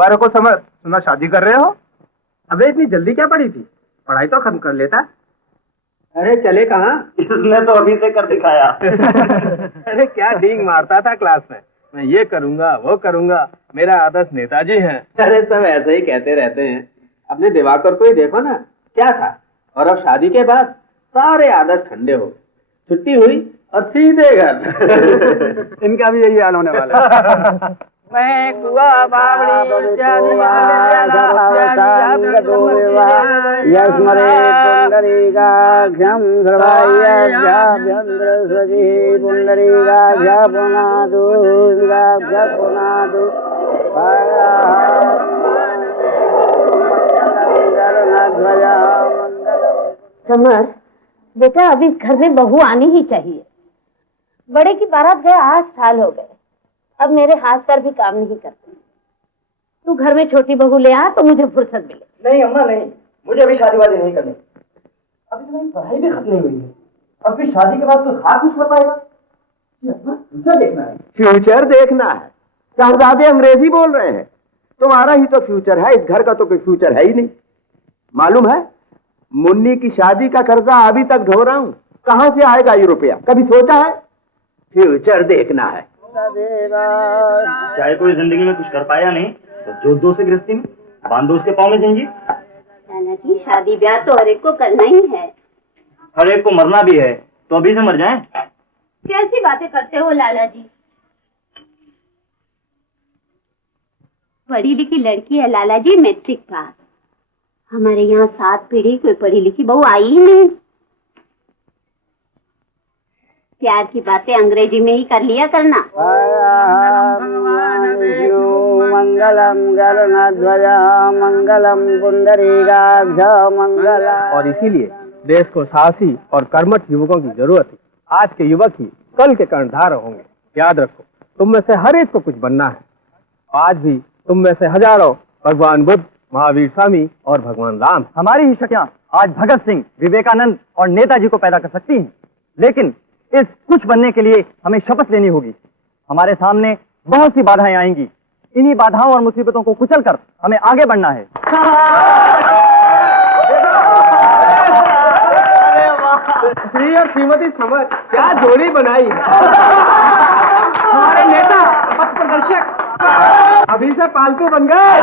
मुबारक हो समर, सुना शादी कर रहे हो? अबे इतनी जल्दी क्या पड़ी थी, पढ़ाई तो खत्म कर लेता। अरे चले कहाँ? इसने तो अभी से कर दिखाया। अरे क्या डींग मारता था क्लास में, मैं ये करूंगा वो करूंगा, मेरा आदर्श नेताजी हैं। अरे सब ऐसे ही कहते रहते हैं, अपने दिवाकर को ही देखो ना, क्या था। और अब शादी के बाद सारे आदर्श ठंडे हो, छुट्टी हुई और सीधे घर। इनका भी यही हाल होने वाला है। मैं कुआ बावड़ी यस्मरे पुंडरीकाक्षं सर्वाभ्यभ्यंतर स्वजी पुंडरीकाक्ष पुनातु पुनातु समर बेटा, अभी इस घर में बहू आनी ही चाहिए। बड़े की बारात गए 8 साल हो गए, अब मेरे हाथ पर भी काम नहीं करते। तू घर में छोटी बहू ले आ तो मुझे फुर्सत मिले। नहीं अम्मा नहीं, मुझे अभी शादी वादी नहीं करनी। अभी तो मेरी पढ़ाई भी खत्म नहीं हुई है, अब फिर शादी के बाद कोई खास कुछ कर पाएगा? फ्यूचर देखना है। फ्यूचर देखना है? शहजादे अंग्रेजी बोल रहे हैं, तुम्हारा ही तो फ्यूचर है, इस घर का तो कोई फ्यूचर है ही नहीं। मालूम है, मुन्नी की शादी का कर्जा अभी तक ढो रहा हूँ, कहाँ से आएगा ये रुपया, कभी सोचा है? फ्यूचर देखना है। चाहे कोई जिंदगी में कुछ कर पाया नहीं तो जोत दो से गृहस्थी में, बांधो उसके पाँव में जंजीर। नाना जी, शादी ब्याह तो हर एक को करना ही है। हर एक को मरना भी है, तो अभी से मर जाएं। कैसी बातें करते हो लाला जी? पढ़ी लिखी लड़की है लाला जी, मैट्रिक पास। हमारे यहाँ 7 पीढ़ी कोई पढ़ी लिखी बहू आई ही नहीं। प्यार की बातें अंग्रेजी में ही कर लिया करना। मंगलम गरुणध्वज मंगलम पुंडरीकाक्ष मंगलम। और इसीलिए देश को साहसी और कर्मठ युवकों की जरूरत है। आज के युवक ही कल के कर्णधार होंगे। याद रखो, तुम में से हर एक को कुछ बनना है। आज भी तुम में से हजारों भगवान बुद्ध, महावीर स्वामी और भगवान राम। हमारी ही शक्तियाँ आज भगत सिंह, विवेकानंद और नेताजी को पैदा कर सकती हैं, लेकिन इस कुछ बनने के लिए हमें शपथ लेनी होगी। हमारे सामने बहुत सी बाधाएं आएंगी, इन्हीं बाधाओं और मुसीबतों को कुचल कर हमें आगे बढ़ना है। श्री और श्रीमती समर क्या जोड़ी बनाई है। हमारे नेता, पथ प्रदर्शक अभी से पालतू बन गए।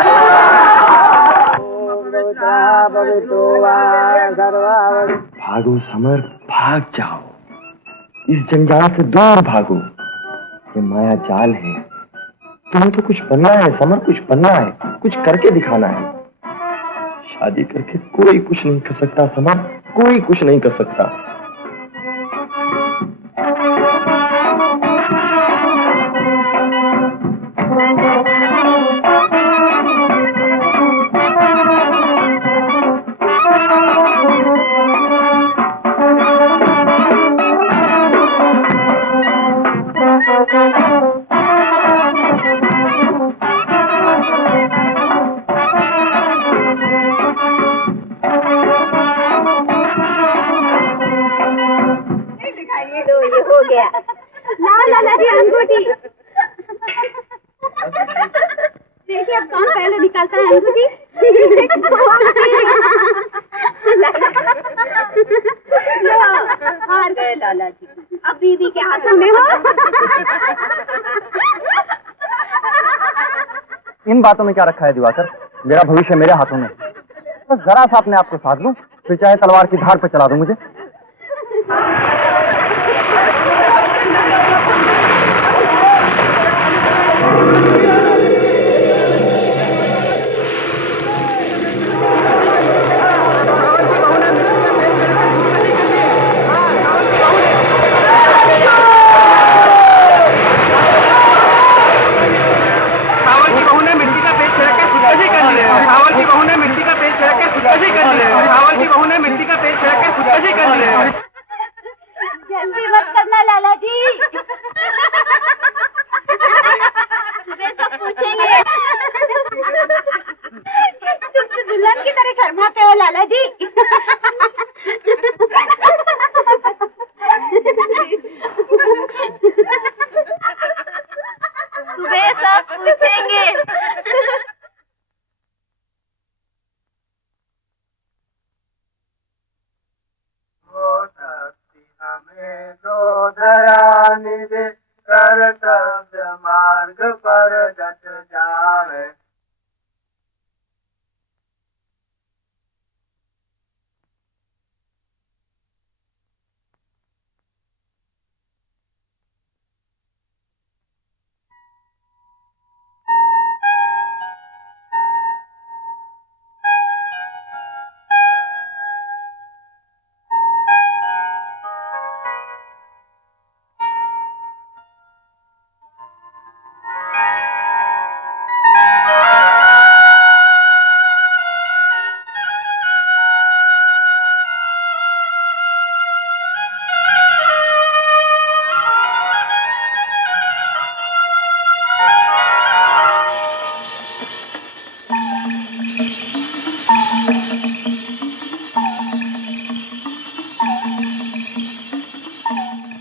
भागो समर, भाग जाओ, इस जंजाल से दूर भागो। ये माया जाल है। तुम्हें तो कुछ बनना है समर, कुछ बनना है, कुछ करके दिखाना है। शादी करके कोई कुछ नहीं कर सकता समर, कोई कुछ नहीं कर सकता। लाला जी अंगूठी देखिए, अब कौन पहले निकालता है अंगूठी। लो, हार गए लाला जी, अब बीवी के हाथों में हो। इन बातों में क्या रखा है दिवाकर? मेरा भविष्य मेरे हाथों में। बस जरा सा अपने आप को साध लूं, फिर चाहे तलवार की धार पे चला दूं मुझे। जल्दी मत करना लाला जी, सुबह सब पूछेंगे। तुम तो दुल्हन की तरह शर्माते हो लाला जी। सुबह सब पूछेंगे।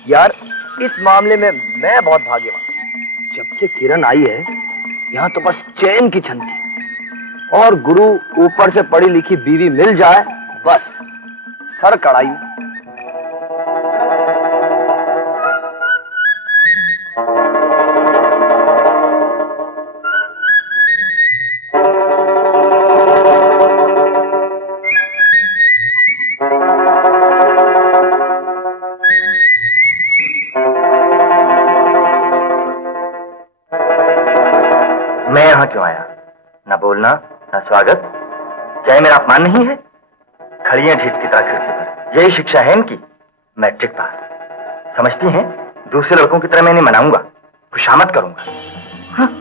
यार इस मामले में मैं बहुत भाग्यवान हूं। जब से किरण आई है यहाँ तो बस चैन की छंती, और गुरु ऊपर से पढ़ी लिखी बीवी मिल जाए बस सर कड़ाई। मैं यहाँ क्यों आया? न बोलना न स्वागत, क्या ये मेरा अपमान नहीं है? खड़ी हैं ढीठ की तरह खिड़की पर, यही शिक्षा है इनकी। मैट्रिक पास समझती हैं, दूसरे लड़कों की तरह मैं इन्हें मनाऊंगा, खुशामद करूंगा। हाँ?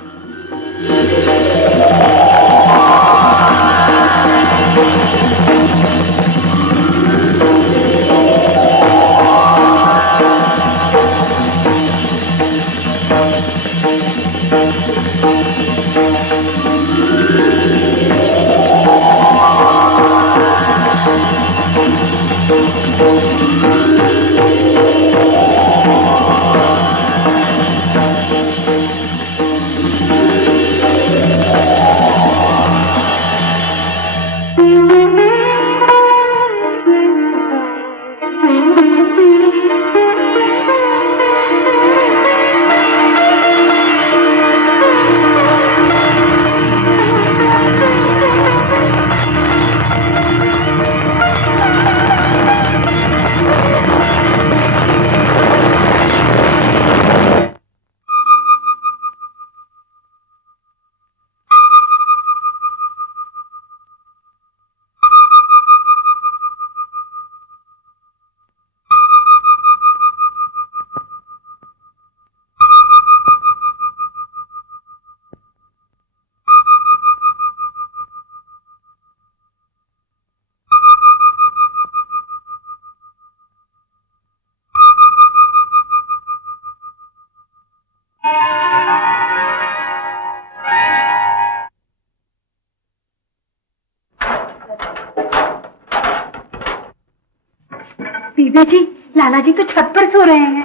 बीबी जी, लाला जी तो छत पर सो रहे हैं।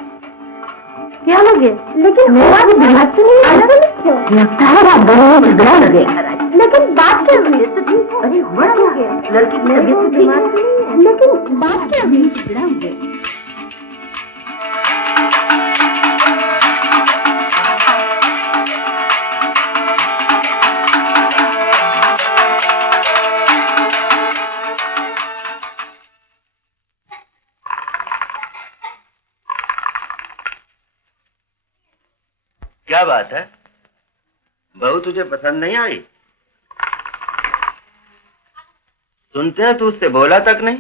क्या हो गया? लेकिन हुआ भी दिमाग से नहीं अलग अलग क्यों? लगता है आप दोनों में झगड़ा हो गया। लेकिन बात क्या हुई? अरे हुआ क्या गया? लड़की की तबीयत तो दिमाग से नहीं है। लेकिन बात क्या हुई? झगड़ा हो गया। क्या बात है? बहू तुझे पसंद नहीं आई? सुनते हैं तू उससे बोला तक नहीं।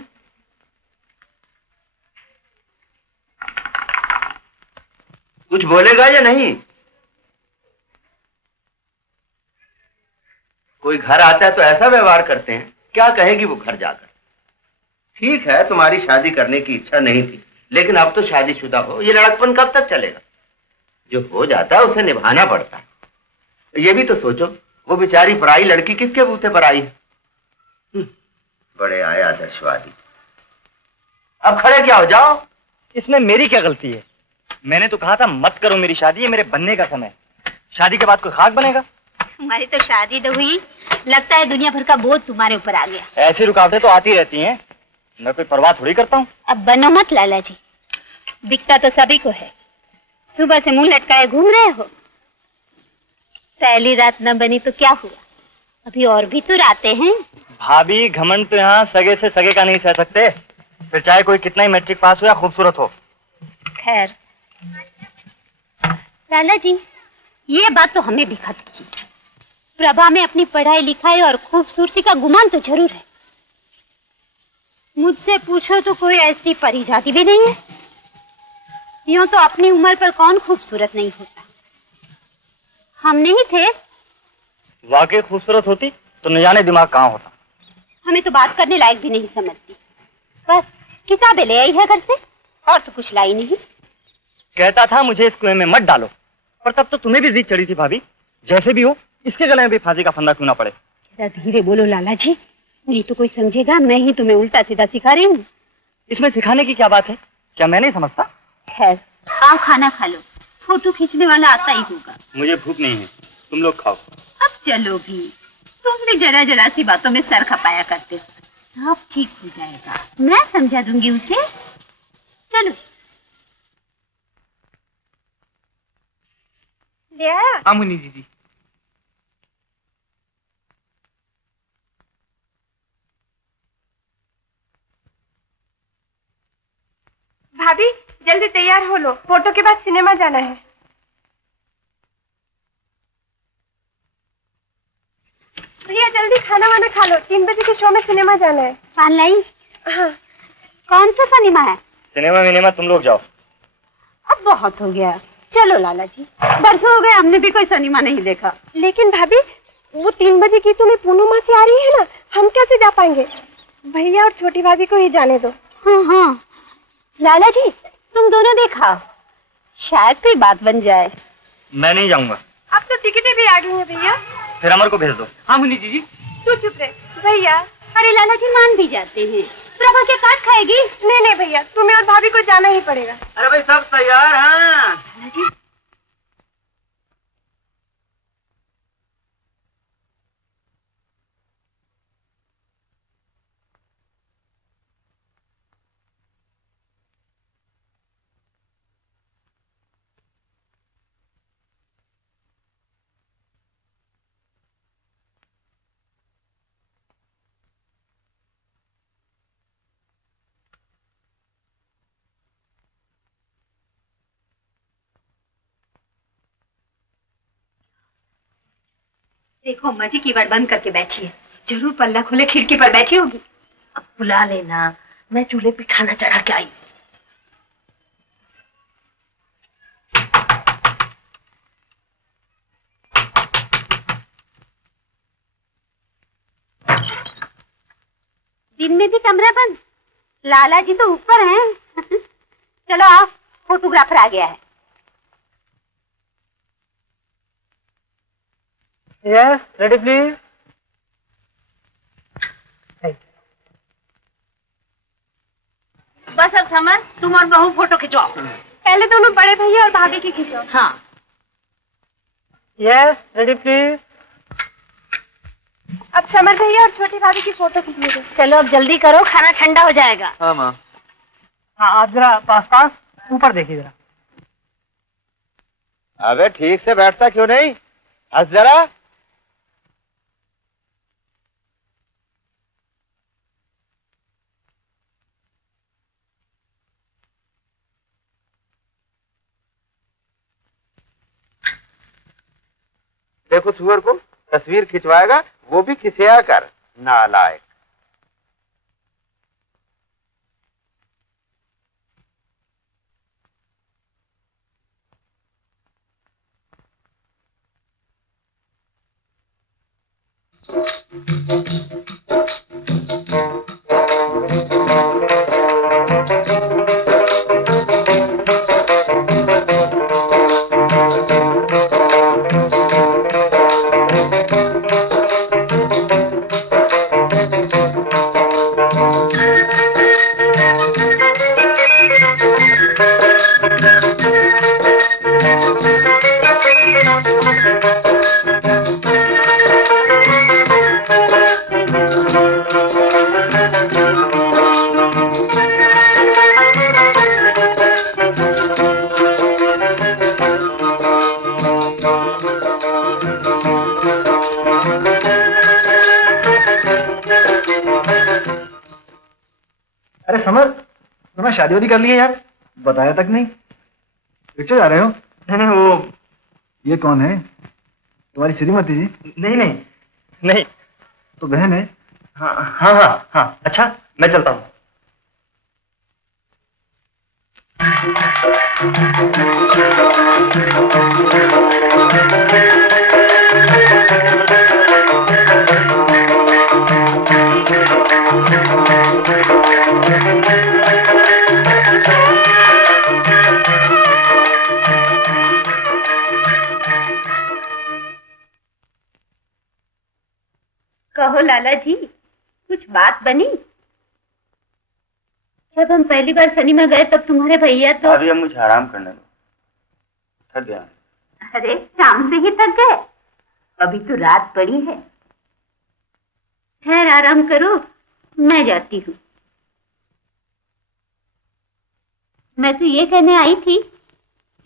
कुछ बोलेगा या नहीं? कोई घर आता है तो ऐसा व्यवहार करते हैं, क्या कहेगी वो घर जाकर? ठीक है, तुम्हारी शादी करने की इच्छा नहीं थी, लेकिन अब तो शादीशुदा हो, ये लड़कपन कब तक चलेगा? जो हो जाता है उसे निभाना पड़ता है। ये भी तो सोचो, वो बेचारी पराई लड़की किसके बूते पर आई है? बड़े आए आदर्शवादी। अब खड़े क्या हो जाओ। इसमें मेरी क्या गलती है? मैंने तो कहा था मत करो मेरी शादी, ये मेरे बनने का समय। शादी के बाद कोई खाक बनेगा? तुम्हारी तो शादी तो हुई, लगता है दुनिया भर का बोझ तुम्हारे ऊपर आ गया। ऐसी रुकावटें तो आती रहती हैं, मैं कोई परवाह थोड़ी करता हूँ। अब बनो मत लाला जी, दिखता तो सभी को है, सुबह से मुंह लटकाए घूम रहे हो। पहली रात न बनी तो क्या हुआ, अभी और भी तो रातें हैं। भाभी, घमंड तो यहाँ सगे से सगे का नहीं सह सकते, फिर चाहे कोई कितना ही मैट्रिक पास हो या खूबसूरत हो। खैर लाला जी, ये बात तो हमें भी खत की। प्रभा में अपनी पढ़ाई लिखाई और खूबसूरती का गुमान तो जरूर है। मुझसे पूछो तो कोई ऐसी परी जाति भी नहीं है। यूं तो अपनी उम्र पर कौन खूबसूरत नहीं होता। हम नहीं थे। वाकई खूबसूरत होती तो न जाने दिमाग कहाँ होता। हमें तो बात करने लायक भी नहीं समझती, बस किताबें ले आई है घर से और तो कुछ लाई नहीं। कहता था मुझे इस कुएं में मत डालो, पर तब तो तुम्हें भी जिद चढ़ी थी भाभी। जैसे भी हो, इसके गले में भी फांसी का फंदा क्यों ना पड़े। जरा धीरे बोलो लाला जी, नहीं तो कोई समझेगा मैं ही तुम्हें उल्टा सीधा सिखा रही हूँ। इसमें सिखाने की क्या बात है, क्या मैं नहीं समझता? खैर आओ खाना खा लो, फोटो खींचने वाला आता ही होगा। मुझे भूख नहीं है, तुम लोग खाओ। अब चलो भी, तुम भी जरा जरा सी बातों में सर खपाया करते हो। सब ठीक हो जाएगा, मैं समझा दूंगी उसे। चलो। ले आया? हाँ मुन्नी दीदी। भाभी जल्दी तैयार हो लो, फोटो के बाद सिनेमा जाना है। भैया जल्दी खाना वाना खा लो, 3 बजे के शो में सिनेमा जाना है। पान लाई? हाँ। कौन सा सिनेमा है? सिनेमा तुम लोग जाओ। अब बहुत हो गया, चलो लाला जी। बरसों हो गए हमने भी कोई सिनेमा नहीं देखा। लेकिन भाभी वो 3 बजे की तुम्हें पूनम माँ से आ रही है ना, हम कैसे जा पाएंगे? भैया और छोटी भाभी को ही जाने दो। हाँ हाँ लाला जी, तुम दोनों देखा, शायद कोई बात बन जाए। मैं नहीं जाऊंगा। अब तो टिकटें भी आ गई हैं भैया। फिर अमर को भेज दो। हाँ मुन्नी जी। तू चुप रहे भैया। अरे लाला जी मान भी जाते हैं, प्रभा क्या काट खाएगी? नहीं नहीं भैया, तुम्हें और भाभी को जाना ही पड़ेगा। अरे भाई सब तैयार हैं? लाला जी देखो अम्मा जी कीवाड़ बंद करके बैठी है, जरूर पल्ला खोले खिड़की पर बैठी होगी। अब बुला लेना, मैं चूल्हे पे खाना चढ़ा के आई। दिन में भी कमरा बंद, लाला जी तो ऊपर हैं। चलो आओ, फोटोग्राफर आ गया है। Yes ready please. बस अब समर, तुम और बहू फोटो खिंचवाओ। पहले दोनों बड़े भैया और भाभी की खींचो। हाँ। Yes ready please. अब समर भैया और छोटी भाभी की फोटो खींच लीजिए। चलो अब जल्दी करो, खाना ठंडा हो जाएगा। हाँ माँ। हाँ आप जरा पास ऊपर देखिए जरा। अबे ठीक से बैठता क्यों नहीं? हंस जरा। देखो सुअर को, तस्वीर खिंचवाएगा वो भी खिसिया कर, नालायक। अरे समर शादी वादी कर ली है यार, बताया तक नहीं। पिक्चर जा रहे हो? नहीं वो। ये कौन है? तुम्हारी श्रीमती जी? नहीं तो बहन है। हाँ अच्छा मैं चलता हूँ। कहो लाला जी, कुछ बात बनी? जब हम पहली बार सिनेमा गए तब तुम्हारे भैया तो अभी अब मुझे आराम करने दो, थक गया। अरे शाम से ही थक गए, अभी तो रात पड़ी है। खैर आराम करो, मैं जाती हूँ। मैं तो ये कहने आई थी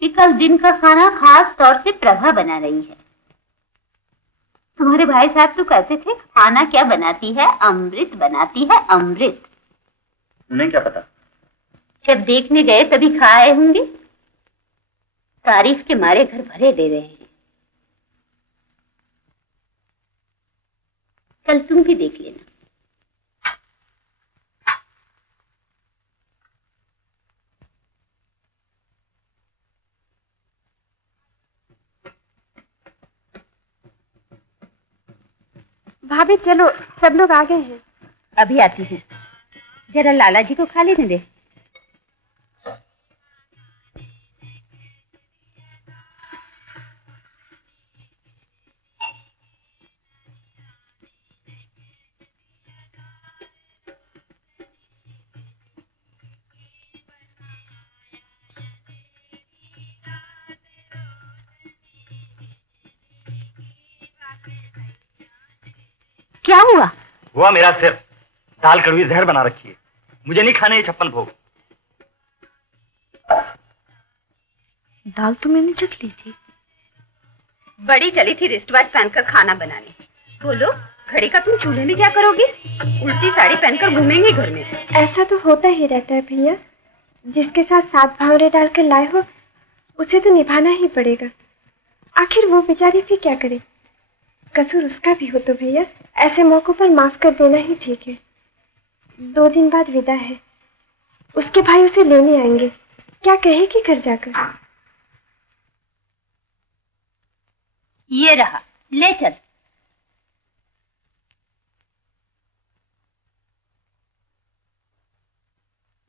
कि कल दिन का खाना खास तौर से प्रभा बना रही है। तुम्हारे भाई साहब तो कहते थे खाना क्या बनाती है, अमृत बनाती है, अमृत। उन्हें क्या पता? जब देखने गए तभी खा आए होंगे। तारीफ के मारे घर भरे दे रहे हैं। कल तुम भी देख लेना। भाभी चलो, सब लोग आ गए हैं। अभी आती हूँ, जरा लाला जी को खा लेने दे। क्या हुआ? हुआ मेरा सिर। दाल कड़वी जहर बना रखी है, मुझे नहीं खाने ये 56 भोग। दाल तो मैंने चख ली थी। बड़ी चली थी रिस्ट वॉच पहनकर खाना बनाने। बोलो, घड़ी का तुम चूल्हे में क्या करोगी? उल्टी साड़ी पहनकर घूमेंगी घर में। ऐसा तो होता ही रहता है भैया, जिसके साथ 7 भावरे डालकर लाए हो उसे तो निभाना ही पड़ेगा। आखिर वो बेचारी भी क्या करे, कसूर उसका भी हो तो भैया ऐसे मौकों पर माफ कर देना ही ठीक है। 2 दिन बाद विदा है, उसके भाई उसे लेने आएंगे। क्या कहेगी घर जाकर? ये रहा, ले चल।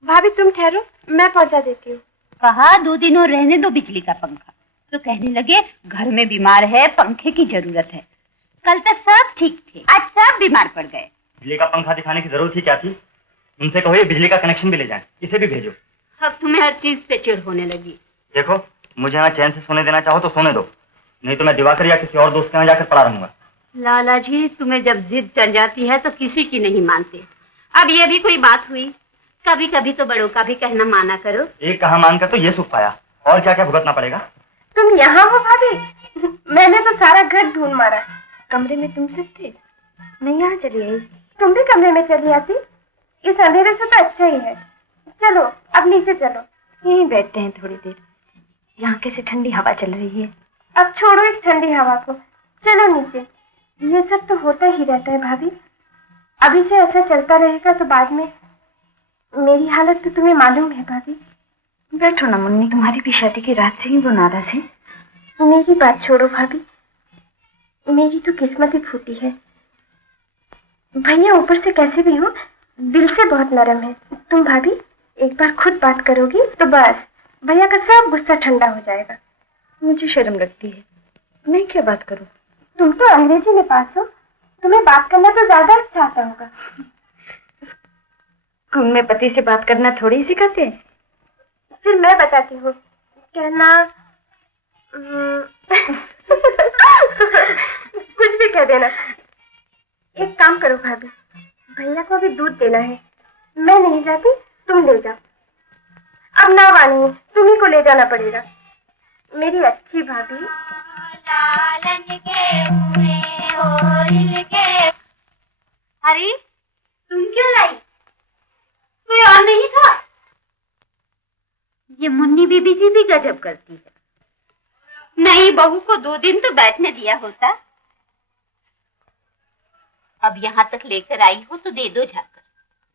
भाभी तुम ठहरो, मैं पहुंचा देती हूँ। कहा 2 दिन और रहने दो बिजली का पंखा, तो कहने लगे घर में बीमार है, पंखे की जरूरत है। कल तक सब ठीक थे, आज सब बीमार पड़ गए। बिजली का पंखा दिखाने की जरूरत ही क्या थी? उनसे कहो ये बिजली का कनेक्शन भी ले जाएं, इसे भी भेजो। अब तुम्हें हर चीज से चिढ़ होने लगी। देखो, मुझे यहाँ चैन से सोने देना चाहो तो सोने दो, नहीं तो मैं दिवाकर या किसी और दोस्त के यहाँ जाकर पड़ा रहूंगा। लाला जी, तुम्हें जब जिद चढ़ जाती है तो किसी की नहीं मानते। अब ये भी कोई बात हुई? कभी कभी तो बड़ों का भी कहना माना करो। एक कहा मानकर तो ये सुख पाया, और क्या क्या भुगतना पड़ेगा। तुम यहाँ हो भाभी? मैंने तो सारा घर ढूंढ मारा। कमरे में तुम सब थे, मैं यहाँ चली आई। तुम भी कमरे में चली आती, इस अंधेरे से तो अच्छा ही है। चलो अब नीचे चलो, यहीं बैठते हैं थोड़ी देर। यहाँ कैसे ठंडी हवा चल रही है। अब छोड़ो इस ठंडी हवा को, चलो नीचे। ये सब तो होता ही रहता है भाभी, अभी से ऐसा चलता रहेगा तो बाद में मेरी हालत तो तुम्हें मालूम है भाभी। बैठो ना मुन्नी, तुम्हारी भी शादी की रात से ही वो नाराज है। मेरी बात छोड़ो भाभी, मेरी तो किस्मत ही फूटी है। भैया ऊपर से कैसे भी हो, दिल से बहुत नरम है। तुम भाभी एक बार खुद बात करोगी तो बस भैया का सब गुस्सा ठंडा हो जाएगा। मुझे शर्म लगती है, मैं क्या बात करूं? तुम तो अंग्रेजी में पास हो, तुम्हें बात करना तो ज्यादा अच्छा आता होगा। स्कूल में पति से बात करना थोड़ी सिखाते हैं। फिर मैं बताती हूँ, कहना कुछ भी कह देना। एक काम करो भाभी, भैया को अभी दूध देना है। मैं नहीं जाती, तुम ले जाओ। अब ना वानी, तुम्ही को ले जाना पड़ेगा। मेरी अच्छी भाभी। अरे तुम क्यों लाई? कोई और नहीं था? ये मुन्नी बीबी जी भी गजब करती है। नई बहू को 2 दिन तो बैठने दिया होता। अब यहाँ तक लेकर आई हो तो दे दो जाकर,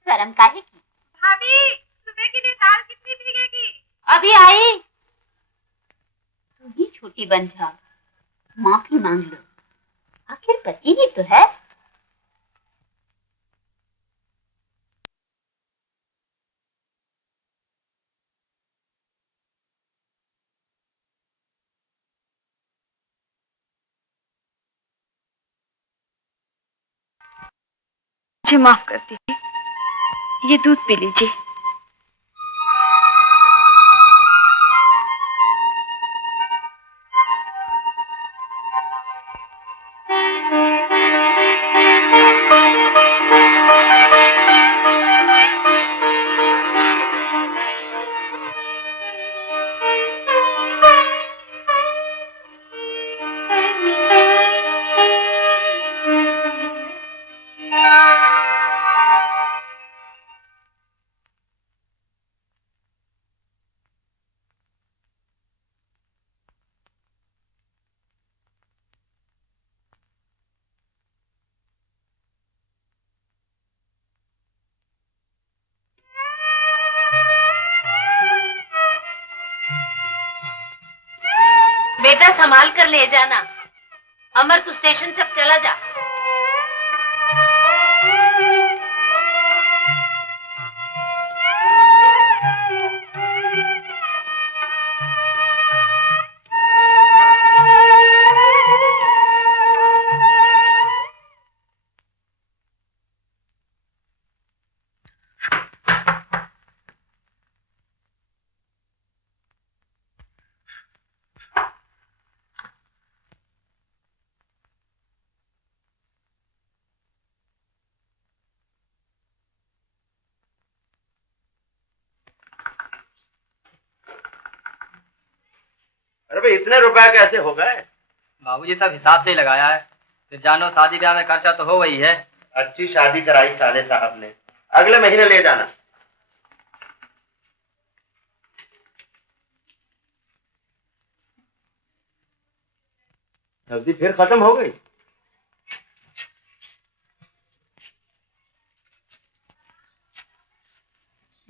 शर्म काहे की? भाभी सुबह के लिए दाल कितनी भीगेगी? अभी आई। तुम ही छोटी बन जाओ, माफी मांग लो, आखिर पति ही तो है। मुझे माफ कर दीजिए, ये दूध पी लीजिए। बेटा संभाल कर ले जाना। अमर तू स्टेशन तक चला जा। अरे भाई इतने रुपए कैसे हो गए? बाबूजी सब हिसाब से ही लगाया है। फिर जानो शादी ब्याह में खर्चा तो हो वही है। अच्छी शादी कराई साले साहब ने, अगले महीने ले जाना। सब्जी फिर खत्म हो गई।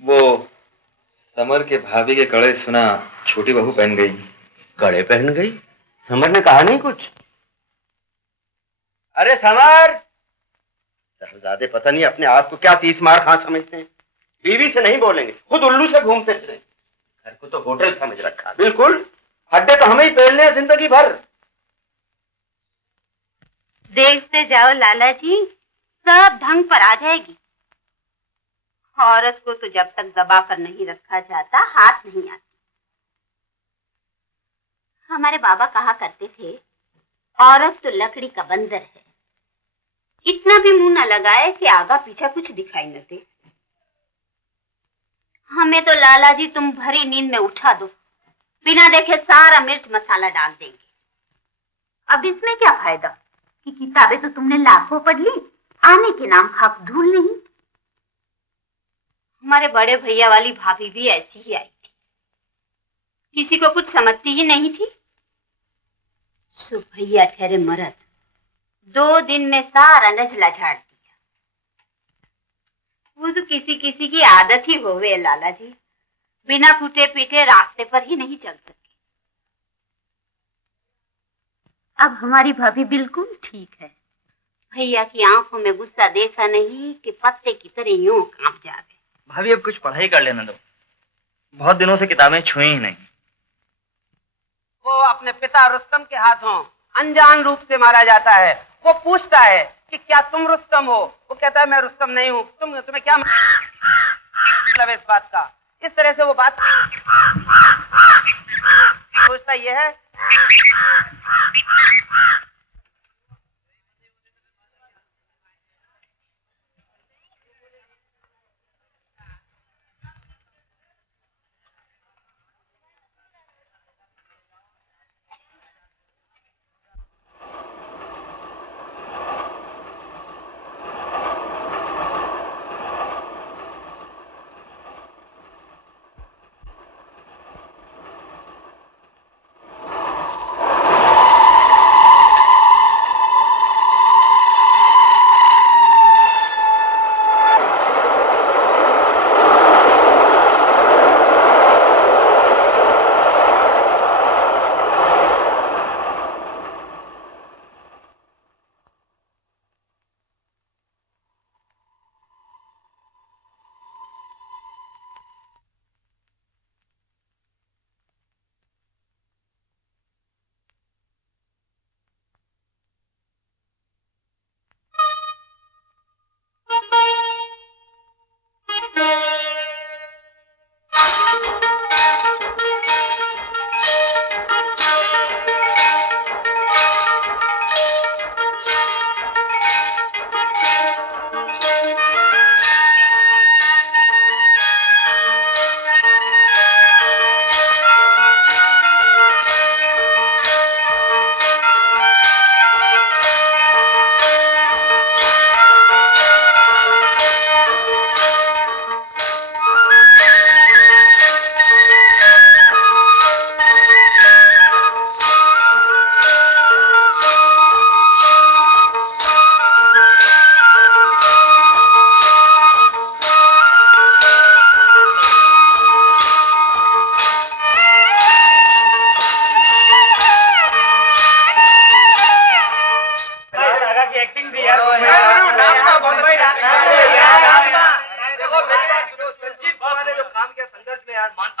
वो समर के भाभी के कड़े सुना छोटी बहू पहन गई। कड़े पहन गई? समर ने कहा नहीं कुछ? अरे समर, साहबजादे पता नहीं अपने आप को क्या 30 मार खा समझते हैं। बीवी से नहीं बोलेंगे, खुद उल्लू से घूमते फिरे। घर को तो होटल समझ रखा। बिल्कुल, हड्डे तो हमें ही पेलने हैं जिंदगी भर। देखते जाओ लाला जी, सब ढंग पर आ जाएगी। औरत को तो जब तक दबा कर नहीं रखा जाता हाथ नहीं आती। हमारे बाबा कहा करते थे, औरत तो लकड़ी का बंदर है, इतना भी मुंह न लगाए कि आगा पीछा कुछ दिखाई न दे। हमें तो लाला जी तुम भरी नींद में उठा दो, बिना देखे सारा मिर्च मसाला डाल देंगे। अब इसमें क्या फायदा कि किताबें तो तुमने लाखों पढ़ ली, आने के नाम खाक धूल नहीं। हमारे बड़े भैया वाली भाभी भी ऐसी ही आई थी, किसी को कुछ समझती ही नहीं थी। सो भैया ठहरे मरद, 2 दिन में सारा नजला झाड़ दिया। वो तो किसी किसी की आदत ही हो गई लाला जी, बिना फूटे पीटे रास्ते पर ही नहीं चल सके। अब हमारी भाभी बिल्कुल ठीक है। भैया की आंखों में गुस्सा देखा नहीं कि पत्ते की तरह यूं कांप जावे। भाभी अब कुछ पढ़ाई कर लेना दो, बहुत दिनों से किताबें छुई ही नहीं। वो अपने पिता रुस्तम के हाथों अनजान रूप से मारा जाता है। वो पूछता है कि क्या तुम रुस्तम हो? वो कहता है मैं रुस्तम नहीं हूँ। तुम्हें क्या मतलब इस बात का? इस तरह से वो बात सोचता ये है।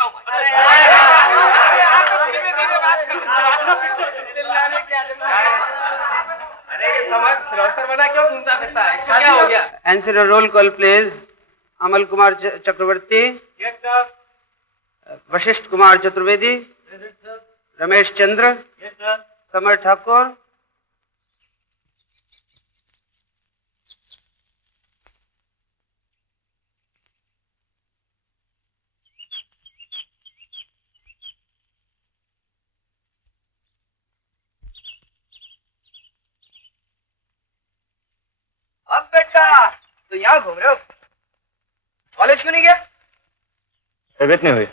करता हूँ अरे ये समझ फिरोस्तर बना क्यों घूमता फिरता है, क्या हो गया? Answer roll call please. Amal Kumar Chakraborty, yes sir. Vashishtha Kumar Chaturvedi, Ramesh Chandra, yes sir. Samar Thakur, अब बेटा तो यहाँ घूम रहे हो, कॉलेज क्यों नहीं गया? तबीयत नहीं हुई।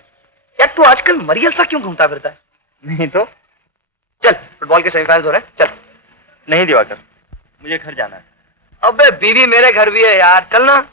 यार तू आजकल मरियल सा क्यों घूमता फिरता है? नहीं तो चल फुटबॉल के सेमीफाइनल हो रहे हैं, चल। नहीं दिवाकर, मुझे घर जाना है। अबे बीवी मेरे घर भी है यार, चल ना।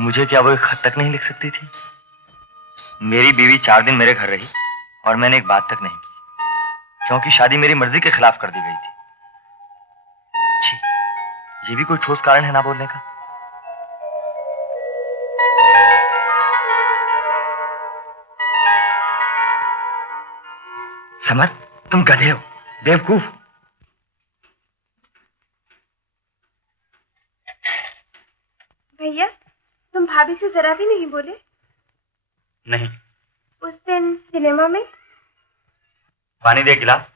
मुझे क्या वो एक खत तक नहीं लिख सकती थी? मेरी बीवी 4 दिन मेरे घर रही और मैंने एक बात तक नहीं की, क्योंकि शादी मेरी मर्जी के खिलाफ कर दी गई थी। छी, ये भी कोई ठोस कारण है ना बोलने का? समर, तुम गधे हो, बेवकूफ। भैया तुम भाभी से जरा भी नहीं बोले? नहीं। उस दिन सिनेमा में? पानी दे गिलास।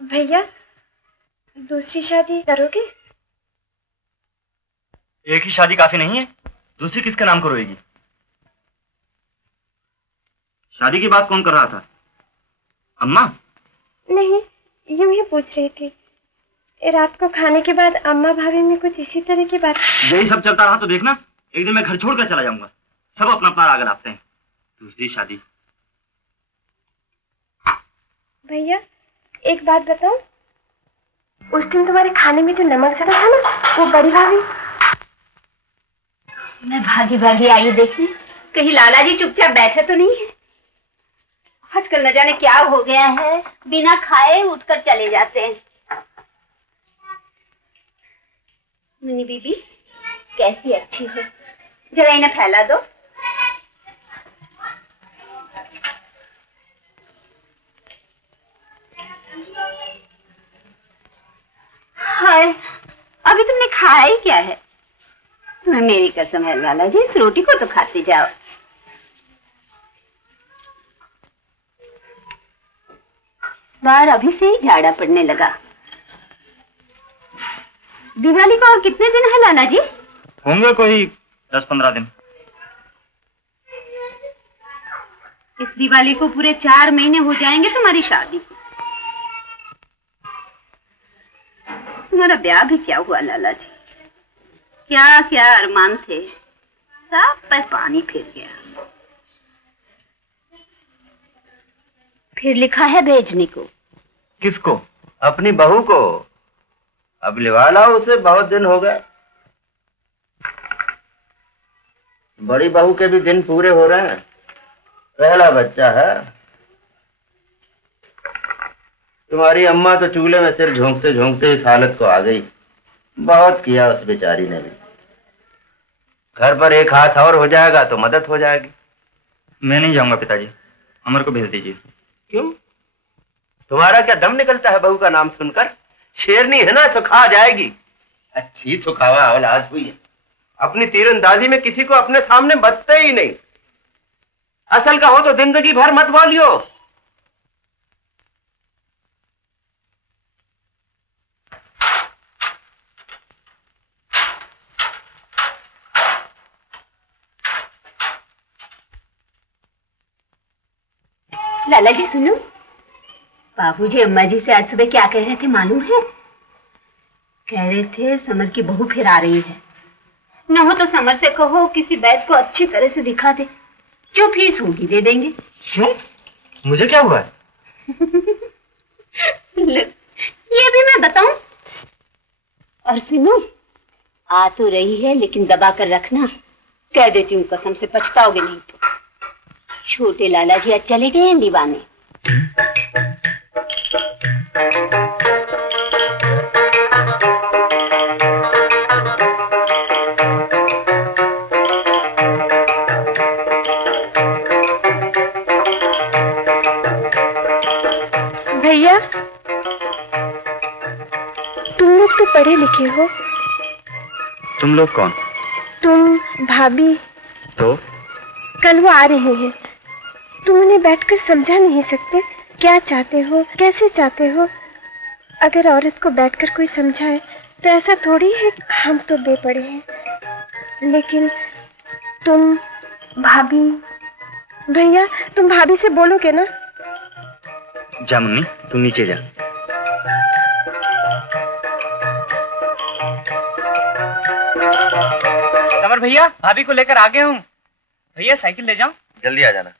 भैया दूसरी शादी करोगे? एक ही शादी काफी नहीं है? दूसरी किसके नाम करोगी? शादी की बात कौन कर रहा था? अम्मा? नहीं, यूं ही पूछ रही थी। रात को खाने के बाद अम्मा भाभी में कुछ इसी तरह की बात। यही सब चलता रहा तो देखना, एक दिन मैं घर छोड़कर चला जाऊंगा। सब अपना अपना आगे लाते हैं। दूसरी शादी। भैया एक बात बताओ, उस दिन तुम्हारे खाने में जो नमक ज्यादा था ना, वो बड़ी भाभी। मैं भागी भागी आई देखी, कहीं लाला जी चुपचाप बैठे तो नहीं है? आजकल न जाने क्या हो गया है, बिना खाए उठकर चले जाते हैं। मुन्नी बीबी कैसी अच्छी हो, जरा इन्हें फैला दो। हाय, अभी तुमने खाया ही क्या है? तुम्हें मेरी कसम है लाला जी, इस रोटी को तो खाते जाओ। बार अभी से ही झाड़ा पड़ने लगा। दिवाली को और कितने दिन है लाला जी? होंगे कोई 10-15 दिन। इस दिवाली को पूरे 4 महीने हो जाएंगे तुम्हारी शादी को। तुम्हारा ब्याह भी क्या हुआ लाला जी? क्या क्या अरमान थे, सब पर पानी फिर गया। फिर लिखा है भेजने को। किसको? अपनी बहू को। अब लिवा लाओ उसे, बहुत दिन हो गए। बड़ी बहू के भी दिन पूरे हो रहे हैं, पहला बच्चा है। तुम्हारी अम्मा तो चूल्हे में सिर झोंकते झोंकते इस हालत को आ गई। बहुत किया उस बेचारी ने भी। घर पर एक हाथ और हो जाएगा तो मदद हो जाएगी। मैं नहीं जाऊंगा पिताजी, अमर को भेज दीजिए। क्यों? तुम्हारा क्या दम निकलता है बहू का नाम सुनकर? शेरनी है ना, तो खा जाएगी। अच्छी सुखावा औलाद हुई है। अपनी तीरंदाजी में किसी को अपने सामने बचते ही नहीं। असल का हो तो जिंदगी भर मत बोलियो। लाला जी सुनो, बाबूजी अम्मा जी से आज सुबह क्या कह रहे थे मालूम है? कह रहे थे समर की बहू फिर आ रही है। न हो तो समर से कहो किसी वैद्य को अच्छी तरह से दिखा दे, जो फीस होगी दे देंगे। क्यों? मुझे क्या हुआ है? ये भी मैं बताऊं? और सुनो, आ तो रही है लेकिन दबा कर रखना, कह देती हूँ कसम से, पछताओगे नहीं तो। छोटे लाला जी आज चले गए हैं दीवाने। भैया, तुम लोग तो पढ़े लिखे हो। तुम लोग कौन? तुम, भाभी। तो कल वो आ रहे हैं। तुम उन्हें बैठकर समझा नहीं सकते क्या चाहते हो, कैसे चाहते हो? अगर औरत को बैठकर कोई समझाए तो ऐसा थोड़ी है कि हम तो बेपढ़े हैं। लेकिन तुम, भाभी, भैया, तुम भाभी से बोलोगे ना? जा मम्मी, तू नीचे जा। समर भैया, भाभी को लेकर आ गया हूँ। भैया साइकिल ले जाऊं? जल्दी आ जाना।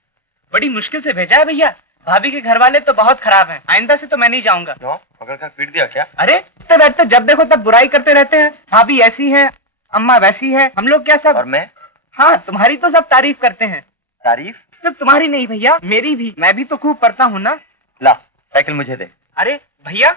बड़ी मुश्किल से भेजा है भैया। भाभी के घर वाले तो बहुत खराब हैं। आइंदा से तो मैं नहीं जाऊंगा। क्यों? पकड़ कर पीट दिया क्या? अरे बैठते जब देखो तब बुराई करते रहते हैं। भाभी ऐसी है, अम्मा वैसी है, हम लोग क्या सब। और मैं? हाँ, तुम्हारी तो सब तारीफ करते हैं। तारीफ? सिर्फ तुम्हारी नहीं भैया, मेरी भी। मैं भी तो खूब पढ़ता हूँ ना। ला, साइकिल मुझे दे। अरे भैया,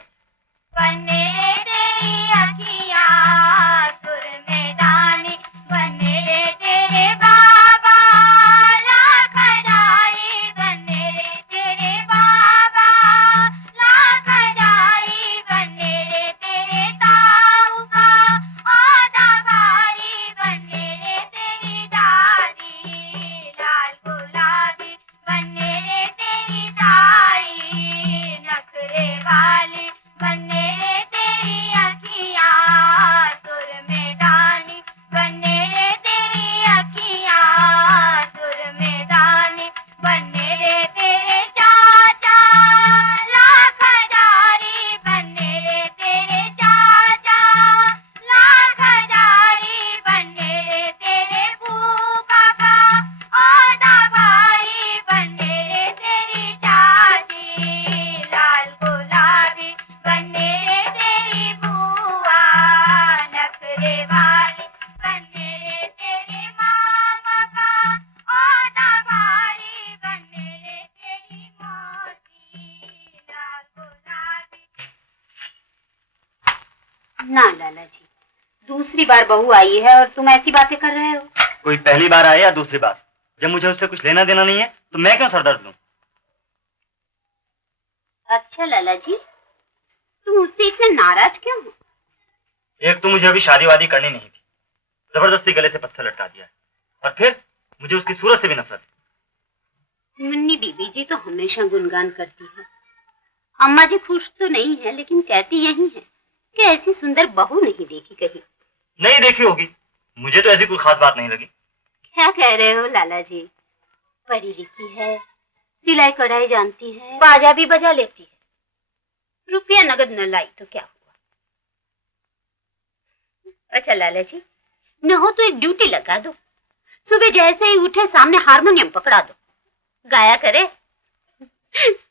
नखरे वाली बनने रे तेरी अखियां। ना लाला जी, दूसरी बार बहू आई है और तुम ऐसी बातें कर रहे हो। कोई पहली बार आए या दूसरी बार, जब मुझे उससे कुछ लेना देना नहीं है तो मैं क्यों सरदर्द लूं? अच्छा लाला जी, तुम उससे इतने नाराज क्यों हो? एक तो मुझे अभी शादी वादी करनी नहीं थी, जबरदस्ती गले से पत्थर लटका दिया है, और फिर मुझे उसकी सूरत से भी नफरत है। मुन्नी बीबी जी तो हमेशा गुणगान करती है। अम्मा जी खुश तो नहीं है, लेकिन कहती यही है कि ऐसी सुंदर बहू नहीं देखी कहीं। नहीं देखी होगी, मुझे तो ऐसी कोई खास बात नहीं लगी। क्या कह रहे हो लाला जी? पढ़ी लिखी है, सिलाई कढ़ाई जानती है, बाजा भी बजा लेती है, रुपया नगद न लाई तो क्या हुआ? अच्छा लाला जी, न हो तो एक ड्यूटी लगा दो, सुबह जैसे ही उठे सामने हारमोनियम पकड़ा दो, गाया करे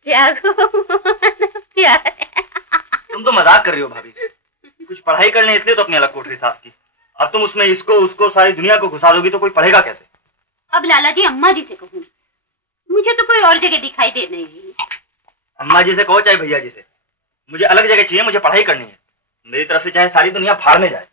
जागो प्यार। तुम तो मजाक कर रही हो भाभी, कुछ पढ़ाई करने इसलिए तो अपनी अलग कोठरी साफ की, अब तुम उसमें इसको उसको सारी दुनिया को घुसा दोगी तो कोई पढ़ेगा कैसे? अब लाला जी अम्मा जी से कहूंगी, मुझे तो कोई और जगह दिखाई दे नहीं रही। अम्मा जी से कहो चाहे भैया जी से, मुझे अलग जगह चाहिए, मुझे पढ़ाई करनी है। मेरी तरफ से चाहे सारी दुनिया फाड़ में जाए।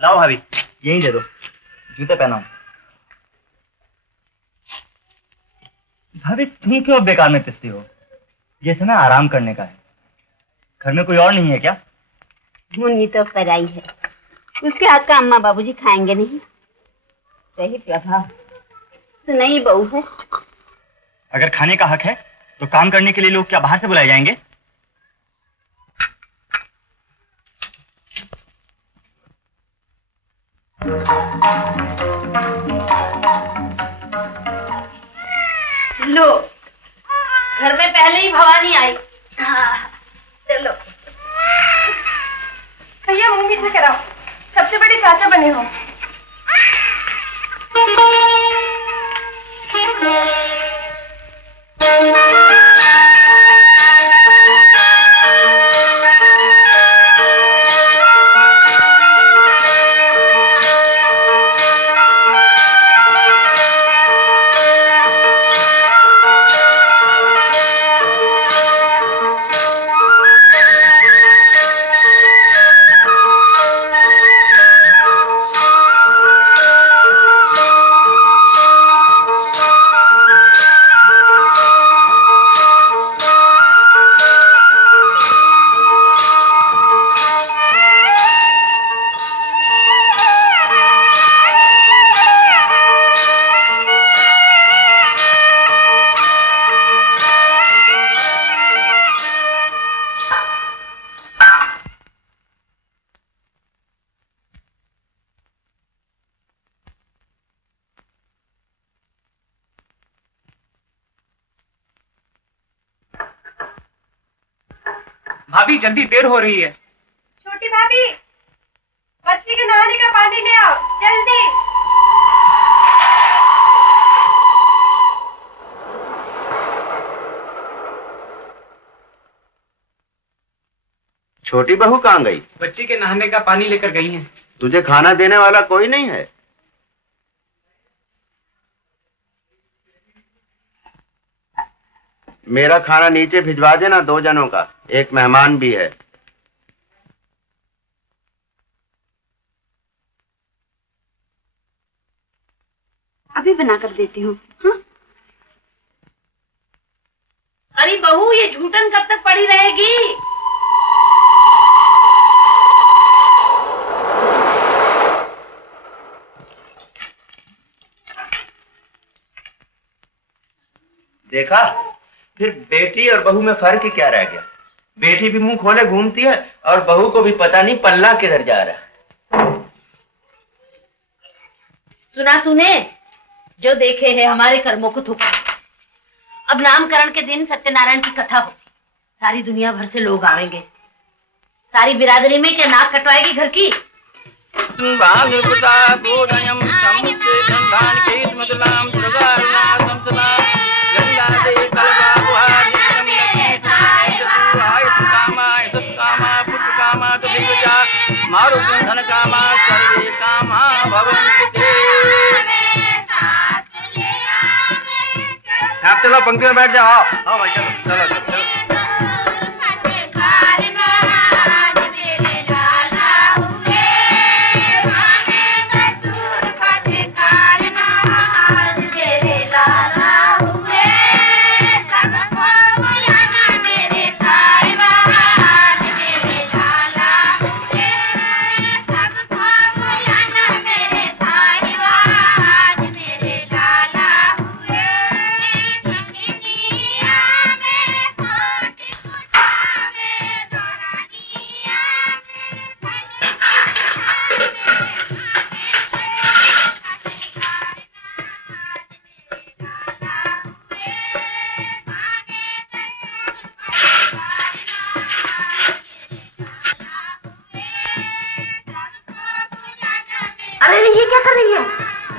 लाओ भाभी, यही दे दो, जूते पहनाओ। भाभी तुम क्यों बेकार में पिसती हो? ये समय आराम करने का है। घर में कोई और नहीं है क्या? मुन्नी तो पराई है, उसके हाथ का अम्मा बाबूजी खाएंगे नहीं। सही प्रभा, सुनई बहू है। अगर खाने का हक है तो काम करने के लिए लोग क्या बाहर से बुलाए जाएंगे? लो, घर में पहले ही भवानी आई। हाँ, चलो। भैया मुंह मीठा कराओ, सबसे बड़े चाचा बने हो। भाभी जल्दी देर हो रही है। छोटी भाभी, बच्ची के नहाने का पानी ले आओ, जल्दी। छोटी बहू कहाँ गई? बच्ची के नहाने का पानी लेकर गई हैं। तुझे खाना देने वाला कोई नहीं है? मेरा खाना नीचे भिजवा देना, 2 जनों का, एक मेहमान भी है। अभी बना कर देती हूँ। हाँ? अरे बहू, ये झूठन कब तक पड़ी रहेगी? देखा, फिर बेटी और बहू में फर्क ही क्या रह गया? बेटी भी मुंह खोले घूमती है और बहू को भी पता नहीं पल्ला किधर जा रहा है। सुना तूने? जो देखे है हमारे कर्मों को थूका। अब नामकरण के दिन सत्यनारायण की कथा होगी, सारी दुनिया भर से लोग आएंगे। सारी बिरादरी में क्या नाक कटवाएगी घर की? धन कामा सर्वे कामा भवन्तु। आप चलो पंक्ति में बैठ जाओ। हाँ भाई चलो चलो चलो।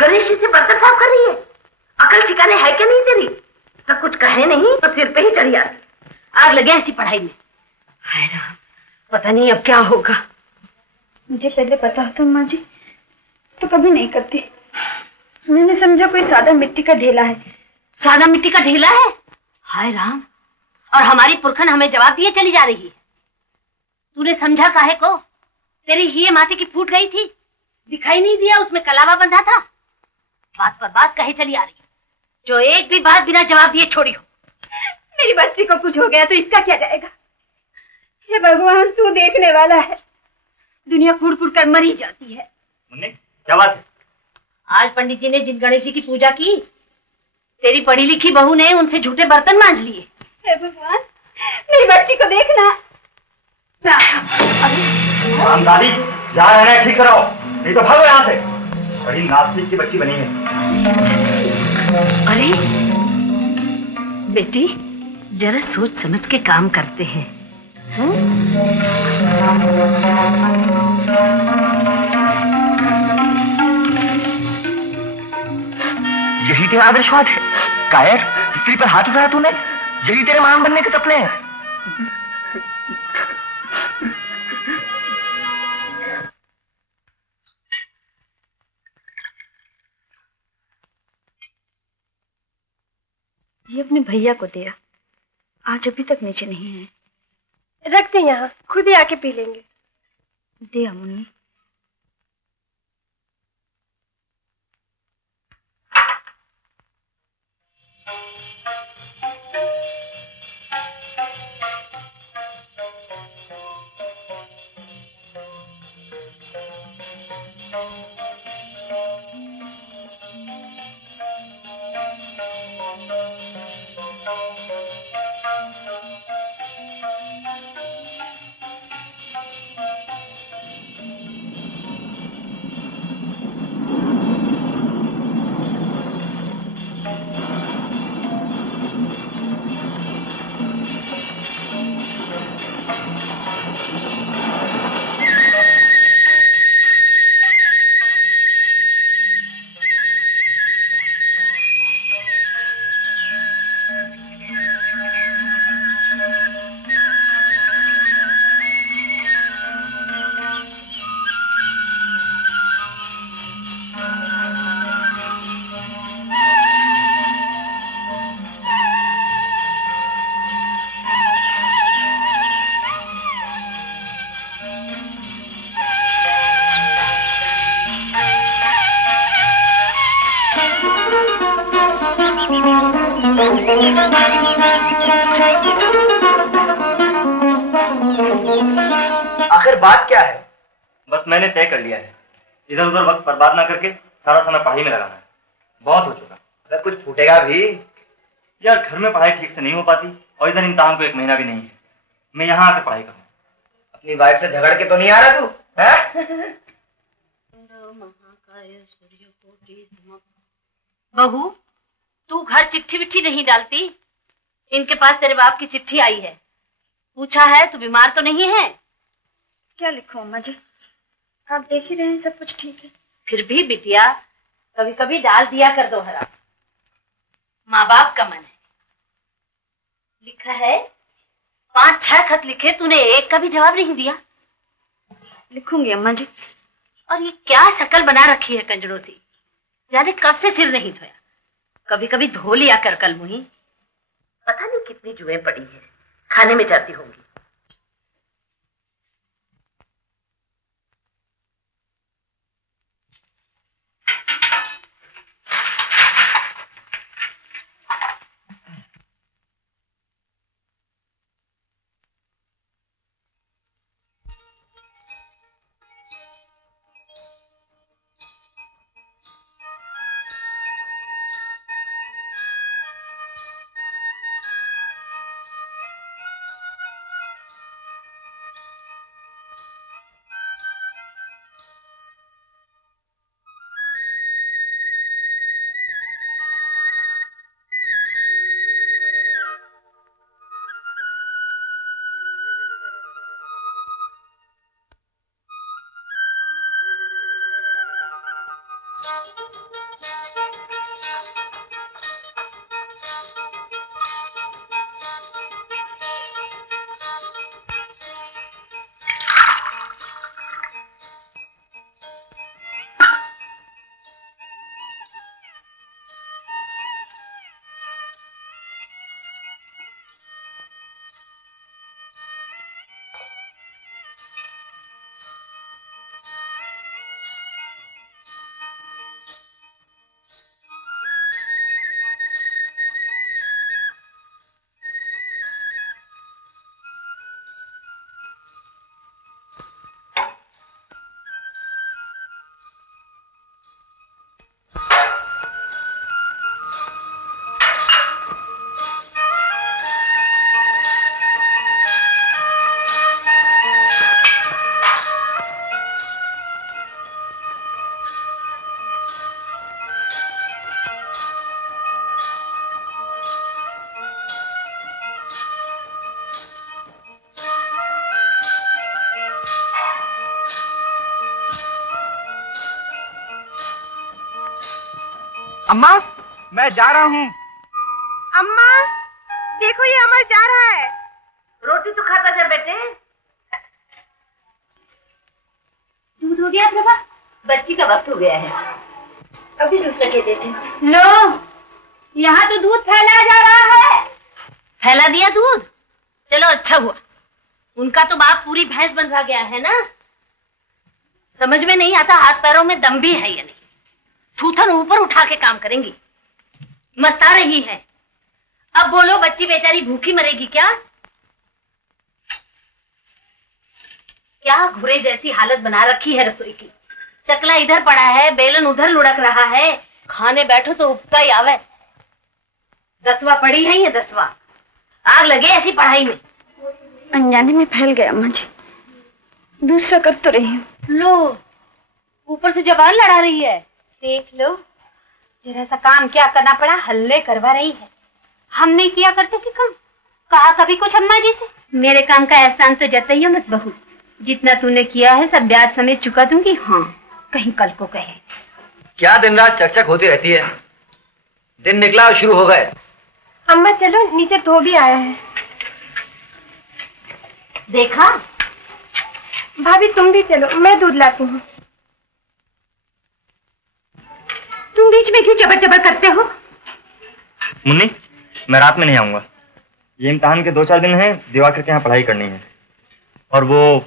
गणेश जी से बर्तन साफ कर रही है। अकल ठिकाने है क्या नहीं तेरी? तो कुछ कहे नहीं तो सिर पे ही चढ़ी आती। आग लगे ऐसी पढ़ाई में। हाय राम, पता नहीं अब क्या होगा। मुझे पहले पता होता माँ जी तो कभी नहीं करती। मैंने समझा कोई सादा मिट्टी का ढेला है। सादा मिट्टी का ढेला है? हाय राम, और हमारी पुरखन हमें जवाब दिए चली जा रही है। तूने समझा काहे को? तेरी ही माथे की फूट गई थी, दिखाई नहीं दिया उसमें कलावा बंधा था। बात पर बात कहे चली आ रही है, जो एक भी बात बिना जवाब दिए छोड़ी हो। मेरी बच्ची को कुछ हो गया तो इसका क्या जाएगा? हे भगवान, तू देखने वाला है। दुनिया फूट फूट कर मरी जाती है। क्या बात है? आज पंडित जी ने जिन गणेश जी की पूजा की, तेरी पढ़ी लिखी बहू ने उनसे झूठे बर्तन मांझ लिए। हे भगवान, मेरी बच्ची को देखना। दादी, जा रहे हैं, ठीक से रहो, नहीं तो भागो यहाँ से। बड़ी नास्तिक की बच्ची बनी है। अरे बेटी जरा सोच समझ के काम करते हैं, यही तेरा आदर्शवाद है? कायर, स्त्री पर हाथ उठाया तूने, यही तेरे महान बनने के सपने हैं? ये अपने भैया को दिया, आज अभी तक नीचे नहीं है। रख दे यहाँ, खुद ही आके पी लेंगे। दे मुन्नी। आखिर बात क्या है? बस मैंने तय कर लिया है, इधर उधर वक्त बर्बाद ना करके सारा समय पढ़ाई में लगाना है। बहुत हो चुका। अगर कुछ फूटेगा भी? यार घर में पढ़ाई ठीक से नहीं हो पाती और इधर इम्तिहान को 1 महीना भी नहीं है। मैं यहाँ आकर पढ़ाई करूँ। अपनी वाइफ से झगड़ के तो नहीं आ रहा तू? बहू, तू घर चिट्ठी विट्ठी नहीं डालती? इनके पास तेरे बाप की चिट्ठी आई है, पूछा है तू बीमार तो नहीं है? क्या लिखूं अम्मा जी, आप देख ही रहे हैं सब कुछ ठीक है। फिर भी बिटिया कभी कभी डाल दिया कर दोहरा, माँ बाप का मन है। लिखा है 5-6 खत लिखे, तूने एक का भी जवाब नहीं दिया। लिखूंगी अम्मा जी। और ये क्या शकल बना रखी है कंजरों सी, जाने कब से सिर नहीं धोया। कभी कभी धो लिया कर कल मुही। पता नहीं कितनी जुएं पड़ी है, खाने में जाती होंगी। अम्मा मैं जा रहा हूँ। अम्मा देखो ये अमर जा रहा है। रोटी तो खाता जा बेटे। दूध हो गया प्रभा? बच्ची का वक्त हो गया है, अभी दूसरा के देते हैं। लो यहाँ तो दूध फैलाया जा रहा है। फैला दिया दूध? चलो अच्छा हुआ। उनका तो बाप पूरी भैंस बंधा गया है ना। समझ में नहीं आता हाथ पैरों में दम भी है या नहीं। थूथन ऊपर उठा के काम करेंगी, मस्ता रही है। अब बोलो बच्ची बेचारी भूखी मरेगी क्या? क्या घुरे जैसी हालत बना रखी है रसोई की। चकला इधर पड़ा है, बेलन उधर लुढ़क रहा है, खाने बैठो तो उपका ही आवे। 10वां पढ़ी है ये 10वां। आग लगे ऐसी पढ़ाई में। अनजाने में फैल गया अम्मा जी, दूसरा कर तो रही हूँ। लो ऊपर से जवान लड़ा रही है। देख लो जरा सा काम क्या करना पड़ा, हल्ले करवा रही है। हम नहीं किया करते थे काम, कहा कभी कुछ अम्मा जी से। मेरे काम का एहसान तो जताइए मत बहू। जितना तूने किया है सब ब्याज समेत चुका दूंगी। हाँ कहीं कल को कहे। क्या दिन रात चकचक होती रहती है। दिन निकला और शुरू हो गए। अम्मा चलो नीचे धो भी आया है। देखा भाभी तुम भी चलो, मैं दूध लाती हूँ। तुम बीच में क्यों चबर चबर करते हो? मुन्नी मैं रात में नहीं आऊंगा। ये इम्तिहान के 2-4 दिन हैं, दिवाकर के यहाँ पढ़ाई करनी है। और वो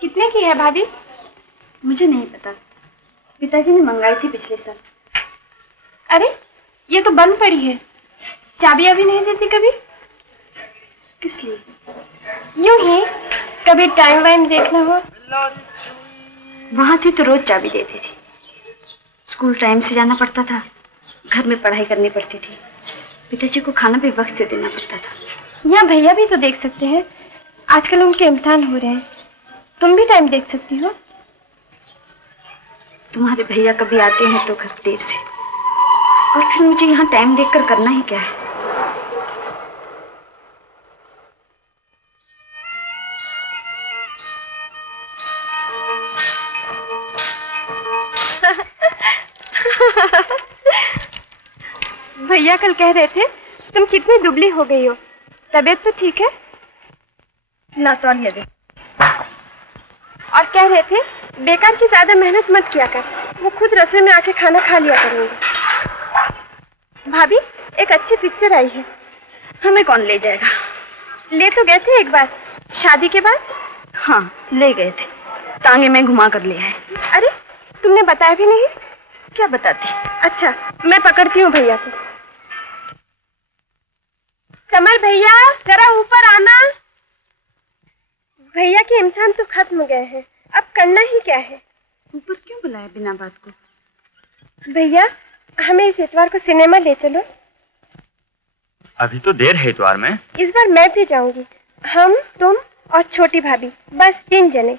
कितने की है भाभी? मुझे नहीं पता, पिताजी ने मंगाई थी पिछले साल। अरे ये तो बंद पड़ी है, चाबियां भी नहीं देती कभी। किस लिए? यूं ही कभी टाइम वाइम देखना हो। वहां थी तो रोज चाबी देती थी। स्कूल टाइम से जाना पड़ता था, घर में पढ़ाई करनी पड़ती थी, पिताजी को खाना भी वक्त से देना पड़ता था। यहाँ भैया भी तो देख सकते हैं, आजकल उनके इम्तिहान हो रहे हैं। तुम भी टाइम देख सकती हो। तुम्हारे भैया कभी आते हैं तो घर देर से, और फिर मुझे यहाँ टाइम देखकर करना ही क्या है। भैया कल कह रहे थे तुम कितनी दुबली हो गई हो, तबीयत तो ठीक है ना? तौलिया दे। और कह रहे थे बेकार की ज्यादा मेहनत मत किया कर, वो खुद रसोई में आके खाना खा लिया करेंगे। भाभी एक अच्छी पिक्चर आई है। हमें कौन ले जाएगा? ले तो गए थे एक बार शादी के बाद। हाँ ले गए थे, टांगे में घुमा कर ले आए। अरे तुमने बताया भी नहीं। क्या बताती? अच्छा मैं पकड़ती हूँ भैया को। समर भैया जरा ऊपर आना। भैया के इम्तिहान तो खत्म गए हैं, अब करना ही क्या है? ऊपर क्यों बुलाया बिना बात को? भैया हमें इस इतवार को सिनेमा ले चलो। अभी तो देर है इतवार में। इस बार मैं भी जाऊंगी, हम तुम और छोटी भाभी, बस 3 जने।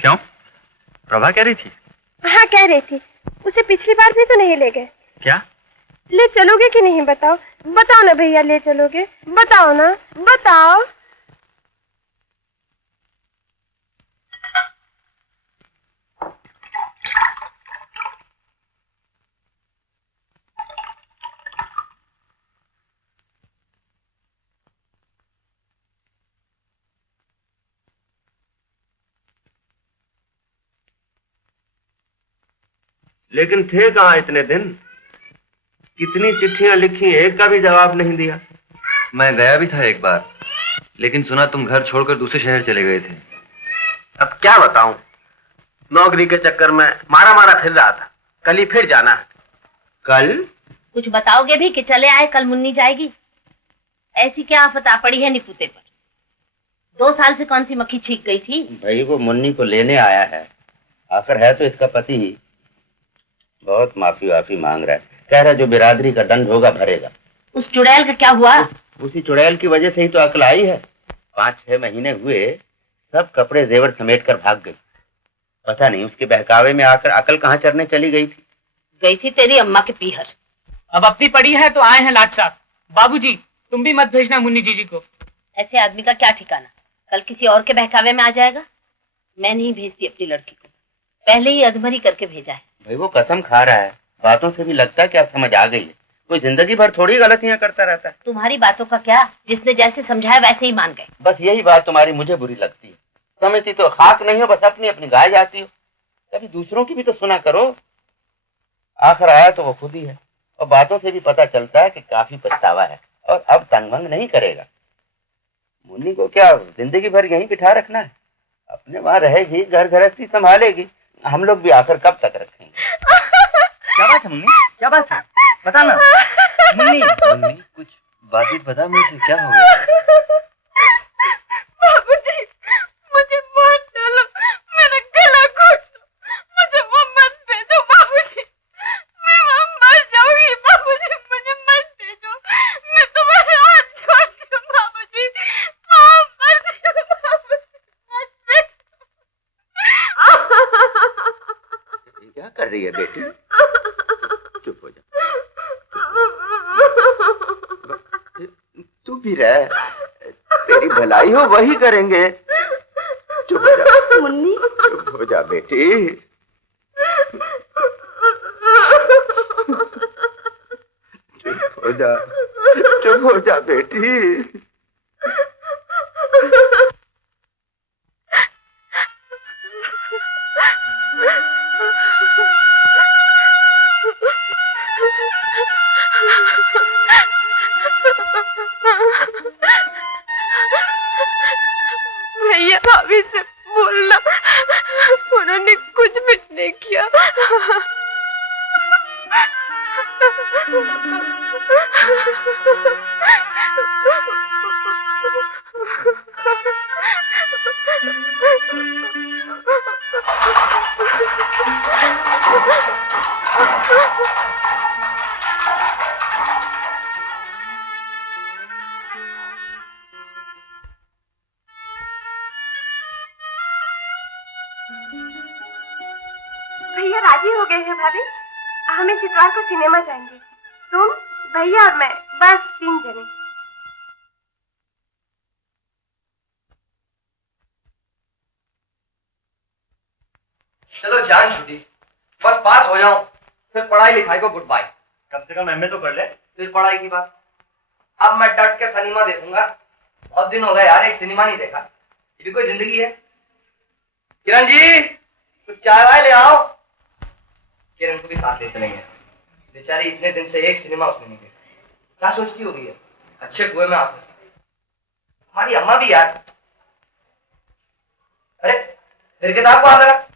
क्यों? प्रभा कह रही थी। हाँ कह रही थी, उसे पिछली बार भी तो नहीं ले गए। क्या? ले चलोगे कि नहीं बताओ? बताओ ना भैया, ले चलोगे? बताओ ना, बताओ। लेकिन थे कहाँ इतने दिन? कितनी चिट्ठियां लिखी, एक का भी जवाब नहीं दिया। मैं गया भी था एक बार, लेकिन सुना तुम घर छोड़कर दूसरे शहर चले गए थे। अब क्या बताऊं, नौकरी के चक्कर में मारा मारा फिर रहा था। कल ही फिर जाना है। कल? कुछ बताओगे भी कि चले आए, कल मुन्नी जाएगी? ऐसी क्या आफत आ पड़ी है निपुते पर? 2 साल से कौन सी मक्खी छींक गई थी? भाई वो मुन्नी को लेने आया है, आखिर है तो इसका पति ही। बहुत माफी वाफी मांग रहा है, कह रहा है जो बिरादरी का दंड होगा भरेगा। उस चुड़ैल का क्या हुआ? उसी चुड़ैल की वजह से ही तो अकल आई है। 5-6 महीने हुए, सब कपड़े जेवर समेट कर भाग गई। पता नहीं उसके बहकावे में आकर अकल कहाँ चरने चली गई थी। गई थी तेरी अम्मा के पीहर। अब अपनी पड़ी है तो आए हैं लाट साहब। बाबूजी तुम भी मत भेजना मुन्नी जीजी को। ऐसे आदमी का क्या ठिकाना, कल किसी और के बहकावे में आ जाएगा। मैं नहीं भेजती अपनी लड़की को, पहले ही अधमरी करके भेजा है। भाई वो कसम खा रहा है, बातों से भी लगता है कि अब समझ आ गई है। कोई जिंदगी भर थोड़ी गलतियां करता रहता है। तुम्हारी बातों का क्या, जिसने जैसे समझाया वैसे ही मान गए। बस यही बात तुम्हारी मुझे बुरी लगती है। समझती तो खाक नहीं हो, बस अपनी अपनी गाय जाती हो। कभी दूसरों की भी तो सुना करो। आखिर आया तो वो खुद ही है, और बातों से भी पता चलता है कि काफी पछतावा है और अब तंग वंग नहीं करेगा। मुन्नी को क्या जिंदगी भर यहीं बिठा रखना है? अपने वहां रहेगी, घर गृहस्थी संभालेगी, हम लोग भी आखिर कब तक रखेंगे? क्या बात है मुन्नी, क्या बात है, बता ना। मुन्नी मुन्नी कुछ बात बता मुझे, क्या हो गया? बाबूजी मुझे मत डालो, मेरा गला घोट दो, मुझे वो मत भेजो बाबूजी, मैं वहाँ मर जाऊंगी बाबूजी, मुझे मत भेजो, मैं तुम्हारे हाथ छोड़ती हूँ बाबूजी, हाँ मर जाओ बाबूजी, मत भेजो। ये क्या कर रही है बेटी? चुप हो जा, तू भी रह, तेरी भलाई हो वही करेंगे। चुप हो जा मुन्नी, चुप हो जा बेटी। चुप हो जा, चुप हो जा बेटी। भैया भाभी से बोलना, उन्होंने कुछ भी नहीं किया। भैया राजी हो गए हैं भाभी, हम इस इतवार को सिनेमा जाएंगे, तुम भैया और मैं, बस 3 जने। चलो जान छुट्टी, बस पास हो जाऊं, फिर पढ़ाई लिखाई को गुड बाय। कम से कम एमए तो कर ले, फिर पढ़ाई की बात। अब मैं डट के सिनेमा देखूंगा, बहुत दिन हो गए यार एक सिनेमा नहीं देखा, ये भी कोई जिंदगी है। किरण जी कुछ चाय वाय ले आओ। किरण को भी साथ ले चलेंगे, बेचारी इतने दिन से एक सिनेमा उसने नहीं देखा, क्या सोचती होगी है? अच्छे कुएं में आप, हमारी अम्मा भी यार। अरे फिर किताब को आ रख,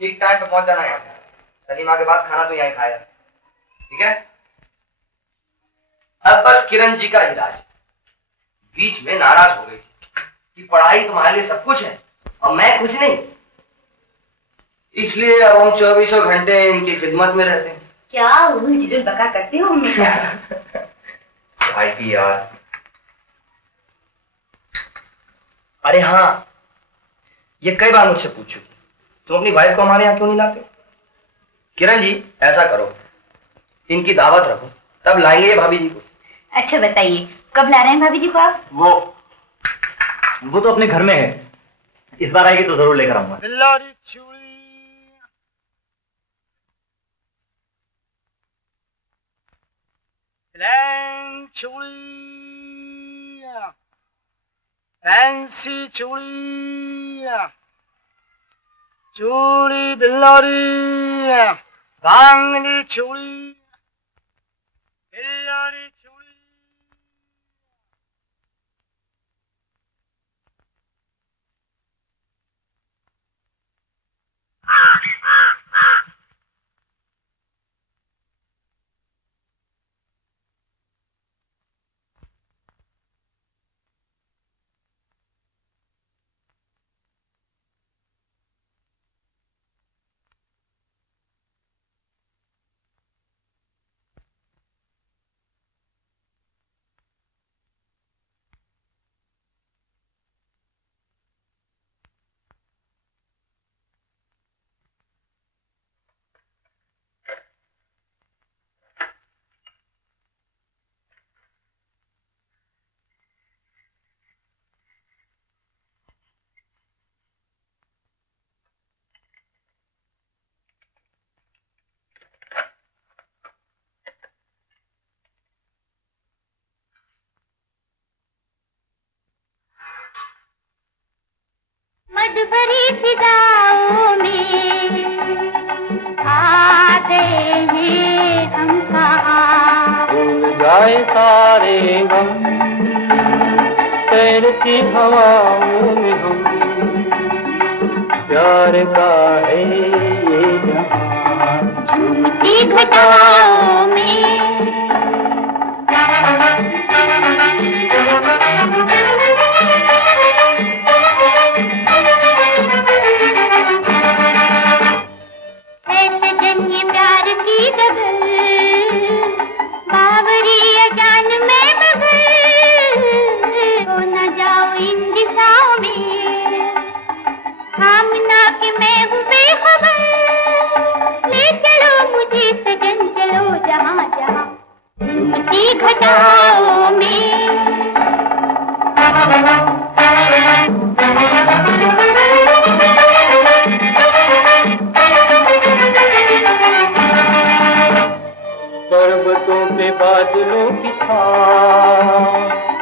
ठीक टाइम पे पहुंच जाना यहाँ पे, सलीमा के बाद खाना तो यहीं खाया, ठीक है? अब बस किरण जी का इलाज। बीच में नाराज हो गई कि पढ़ाई तुम्हारे लिए सब कुछ है और मैं कुछ नहीं, इसलिए अब हम 24 घंटे इनकी खिदमत में रहते हैं। क्या उल्लू बका करते हो भाई की यार। अरे हाँ, ये कई बार मुझसे पूछ चुकी, तुम अपनी वाइफ को हमारे यहाँ क्यों नहीं लाते? किरण जी ऐसा करो, इनकी दावत रखो, तब लाएंगे भाभी जी को। अच्छा बताइए, कब ला रहे हैं भाभी जी को आप? वो तो अपने घर में है, इस बार आएगी तो जरूर लेकर आऊंगा। बिल्लारी चूड़ी, प्लेन चूड़ी, फैंसी चूड़ी, चूड़ी बिल्लारी, बांगनी चूड़ी, बिल्लारी चूड़ी। मद भरी फिजाओं में आ गए हैं हम कहाँ। भूल जाए सारे गम तैरती हवाओं में हम, प्यार का है ये जहां झूमती घटाओं में। ये प्यार की डगर बावरी अजान में मगर, खो न जाओ इन दिशाओं में, थामना कि मैं हूँ बेखबर, ले चलो मुझे सजन चलो जहाँ जहाँ झूमती घटाओं में। पर्वतों पे बादलों की छाँव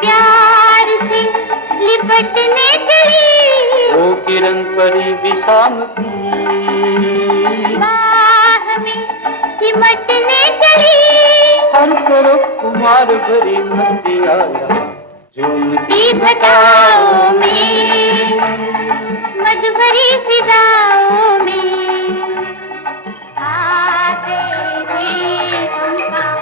प्यार से लिपटने चली, वो किरण परी भी शाम की, बाह में सिमटने चली, हर तरफ कुमार भरी मस्ती आया झूमती घटाओं में, मद भरी फिजाओं में आ गए हैं हम कहाँ।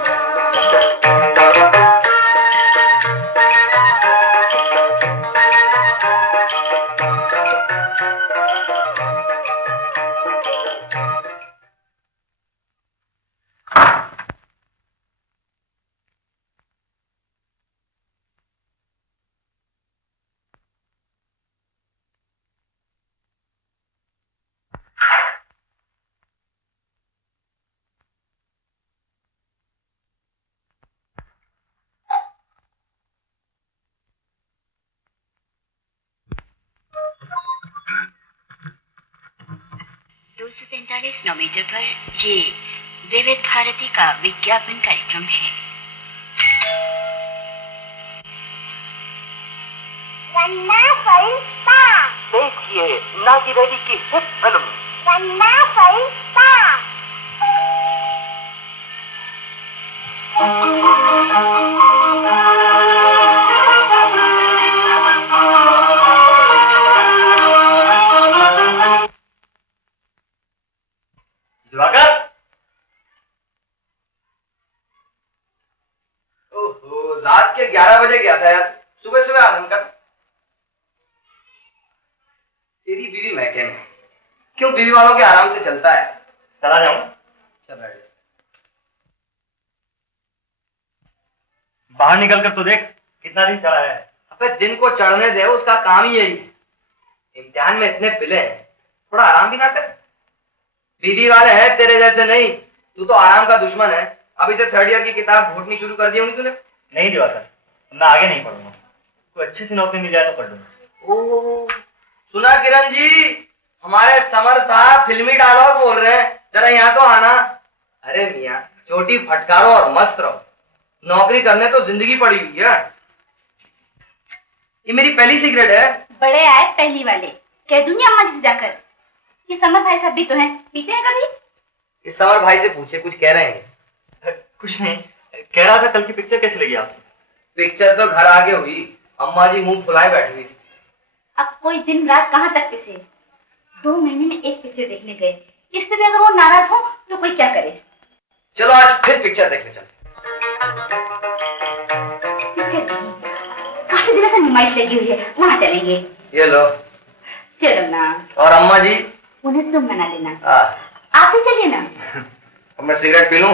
मीटर पर ये विविध भारती का विज्ञापन कार्यक्रम है। देखिए नागी रेड्डी की हिट फिल्म दिवाकर। ओहो, रात के 11 बजे गया था यार, सुबह सुबह आराम कर। तेरी बीवी महके में क्यों बीवी वालों के आराम से चलता है। चला जाऊं? चल बैठ। बाहर निकल कर तो देख कितना दिन चला है। अबे दिन को चढ़ने दे, उसका काम ही यही है। इम्तिहान में इतने पिले हैं, थोड़ा आराम भी ना कर। बीवी वाले हैं तेरे जैसे नहीं, तू तो आराम का दुश्मन है। अभी से 3rd ईयर की किताब घोटनी शुरू कर दी होंगी तूने। नहीं दिवाकर, मैं आगे नहीं पढ़ूंगा, कोई अच्छी सी नौकरी मिल जाए तो पढ़ लूंगा। ओह, सुना किरण जी, हमारे समर साहब फिल्मी डायलॉग बोल रहे हैं, जरा यहाँ तो आना। अरे मियाँ, चोटी फटकारो और मस्त रहो, नौकरी करने तो जिंदगी पड़ी हुई है। ये मेरी पहली सिगरेट है। बड़े आए पहली वाले, कह दूंगी अम्मा जी से जाकर। ये समर भाई साहब भी तो हैं, पीते हैं कभी? इस समर भाई से पूछे, कुछ कह रहे हैं। कुछ नहीं, कह रहा था कल की पिक्चर कैसी लगी आपको? पिक्चर तो घर आगे हुई, अम्मा जी मुंह फुलाए बैठी हुई। अब कोई दिन रात कहाँ तक पिसे। 2 महीने में एक पिक्चर देखने गए, इस पे भी अगर वो नाराज हो तो कोई क्या करे। चलो आज फिर पिक्चर देखने चलते। पिक्चर नहीं, काफी दिनों से नुमाइश लगी हुई है, वहाँ चलेंगे। ये लो। चलो ना। और अम्मा जी? उन्हें तुम मना लेना। हाँ। आप ही चलिए ना। अब मैं सिगरेट पी लूं?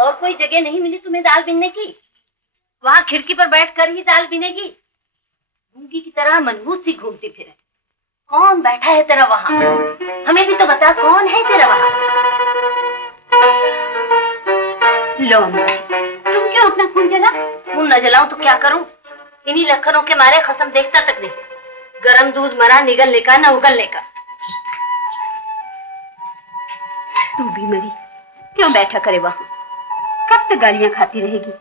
और कोई जगह नहीं मिली तुम्हें दाल बीनने की? वहाँ खिड़की पर बैठकर ही दाल बीनेगी? गूंगी की तरह मनहूस सी घूमती फिरे। कौन बैठा है तेरा वहां? हमें भी तो बता, कौन है तेरा वहां? लो तुम क्यों अपना खून जला? खून न जलाऊं तो क्या करूं? इन्हीं लखनों के मारे खसम देखता तक नहीं। गरम दूध मरा निगलने का न उगलने का। तू भी मरी, क्यों बैठा करे वहां? कब तक गालियां खाती रहेगी?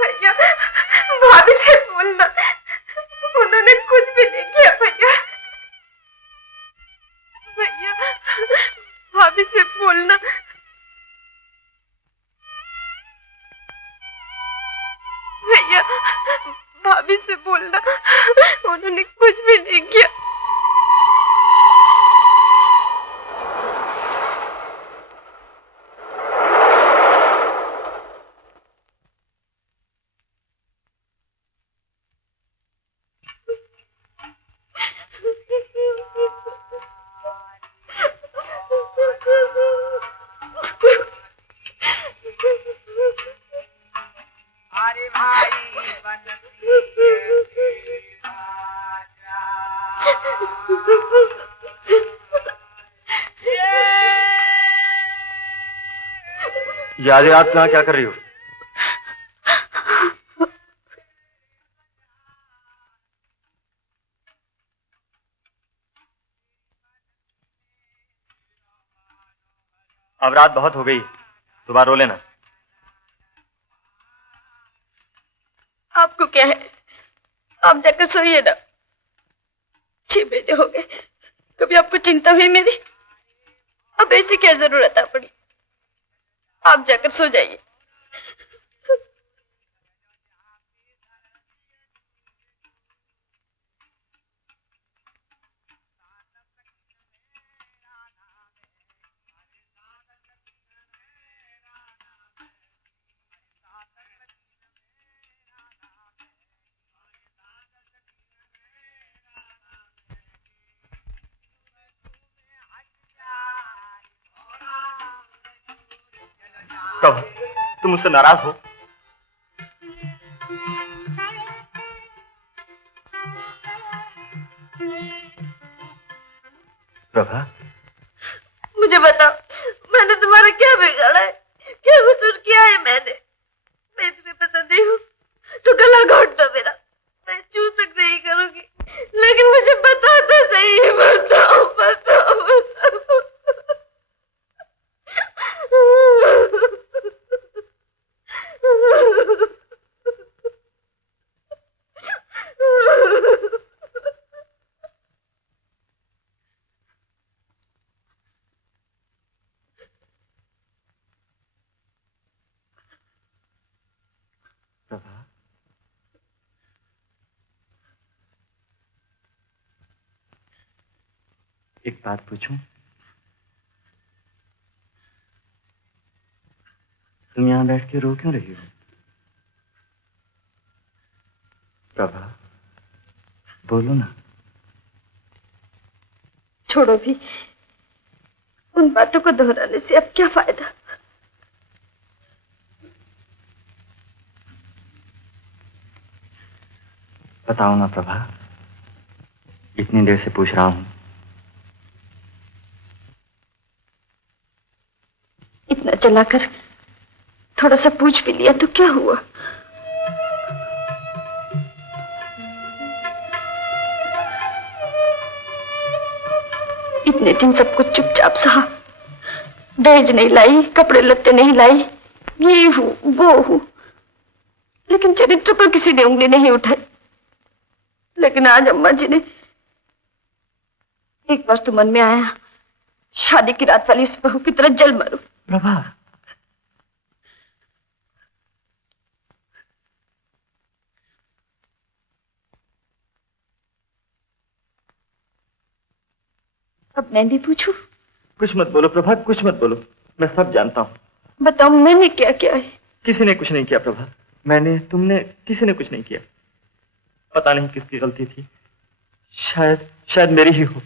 भैया, भाभी से बोलना, उन्होंने कुछ भी नहीं किया। भैया भैया, भाभी से बोलना। भैया, भाभी से बोलना, उन्होंने कुछ भी नहीं किया। ये आधी रात कहाँ क्या कर रही हो? अब रात बहुत हो गई, सुबह रो लेना। आपको क्या है, आप जाकर सोइए ना। 6 महीने हो गए, कभी आपको चिंता हुई मेरी? अब ऐसी क्या जरूरत आ पड़ी? आप जाकर सो जाइए। प्रभा, तुम मुझसे नाराज हो? प्रभा, मुझे बताओ, मैंने तुम्हारा क्या बिगाड़ा है? क्या कसूर किया है मैंने? मैं तुम्हें पसंद नहीं हूँ तो गला घोट दो मेरा, मैं चू तक नहीं करूंगी, लेकिन मुझे बताओ तो सही, बताओ बताओ बताओ। प्रभा, एक बात पूछूं? तुम यहां बैठ के रो क्यों रही हो? प्रभा, बोलो ना। छोड़ो भी, उन बातों को दोहराने से अब क्या फायदा? बताओ ना प्रभा, इतनी देर से पूछ रहा हूं। इतना चलाकर थोड़ा सा पूछ भी लिया तो क्या हुआ? इतने दिन सब कुछ चुपचाप सहा, दहेज नहीं लाई, कपड़े लत्ते नहीं लाई, ये हूँ वो हूँ, लेकिन चरित्र पर किसी ने उंगली नहीं उठाई। लेकिन आज अम्मा जी ने एक बार तो मन में आया, शादी की रात वाली उस बहू की तरह जल मरूं। प्रभा, अब मैं भी पूछूं? कुछ मत बोलो प्रभा, कुछ मत बोलो, मैं सब जानता हूं। बताओ मैंने क्या किया है? किसी ने कुछ नहीं किया प्रभा, मैंने, तुमने, किसी ने कुछ नहीं किया। पता नहीं किसकी गलती थी, शायद मेरी ही हो,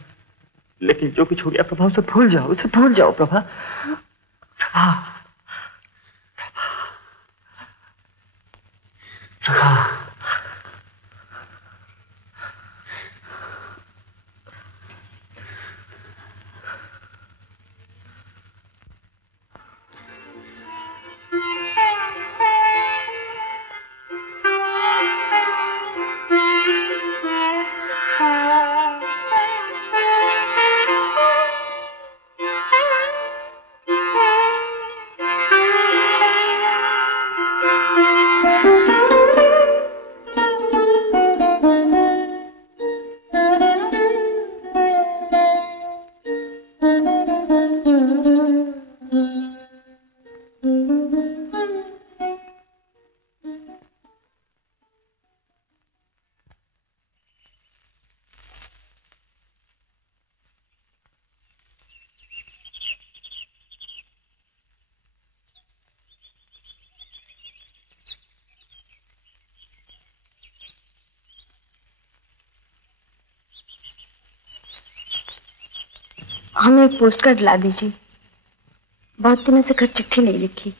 लेकिन जो कुछ हो गया प्रभा उसे भूल जाओ, उसे भूल जाओ प्रभा। प्रभा, प्रभा, प्रभा। हमें एक पोस्ट कार्ड ला दीजिए, बहुत दिनों से घर चिट्ठी नहीं लिखी।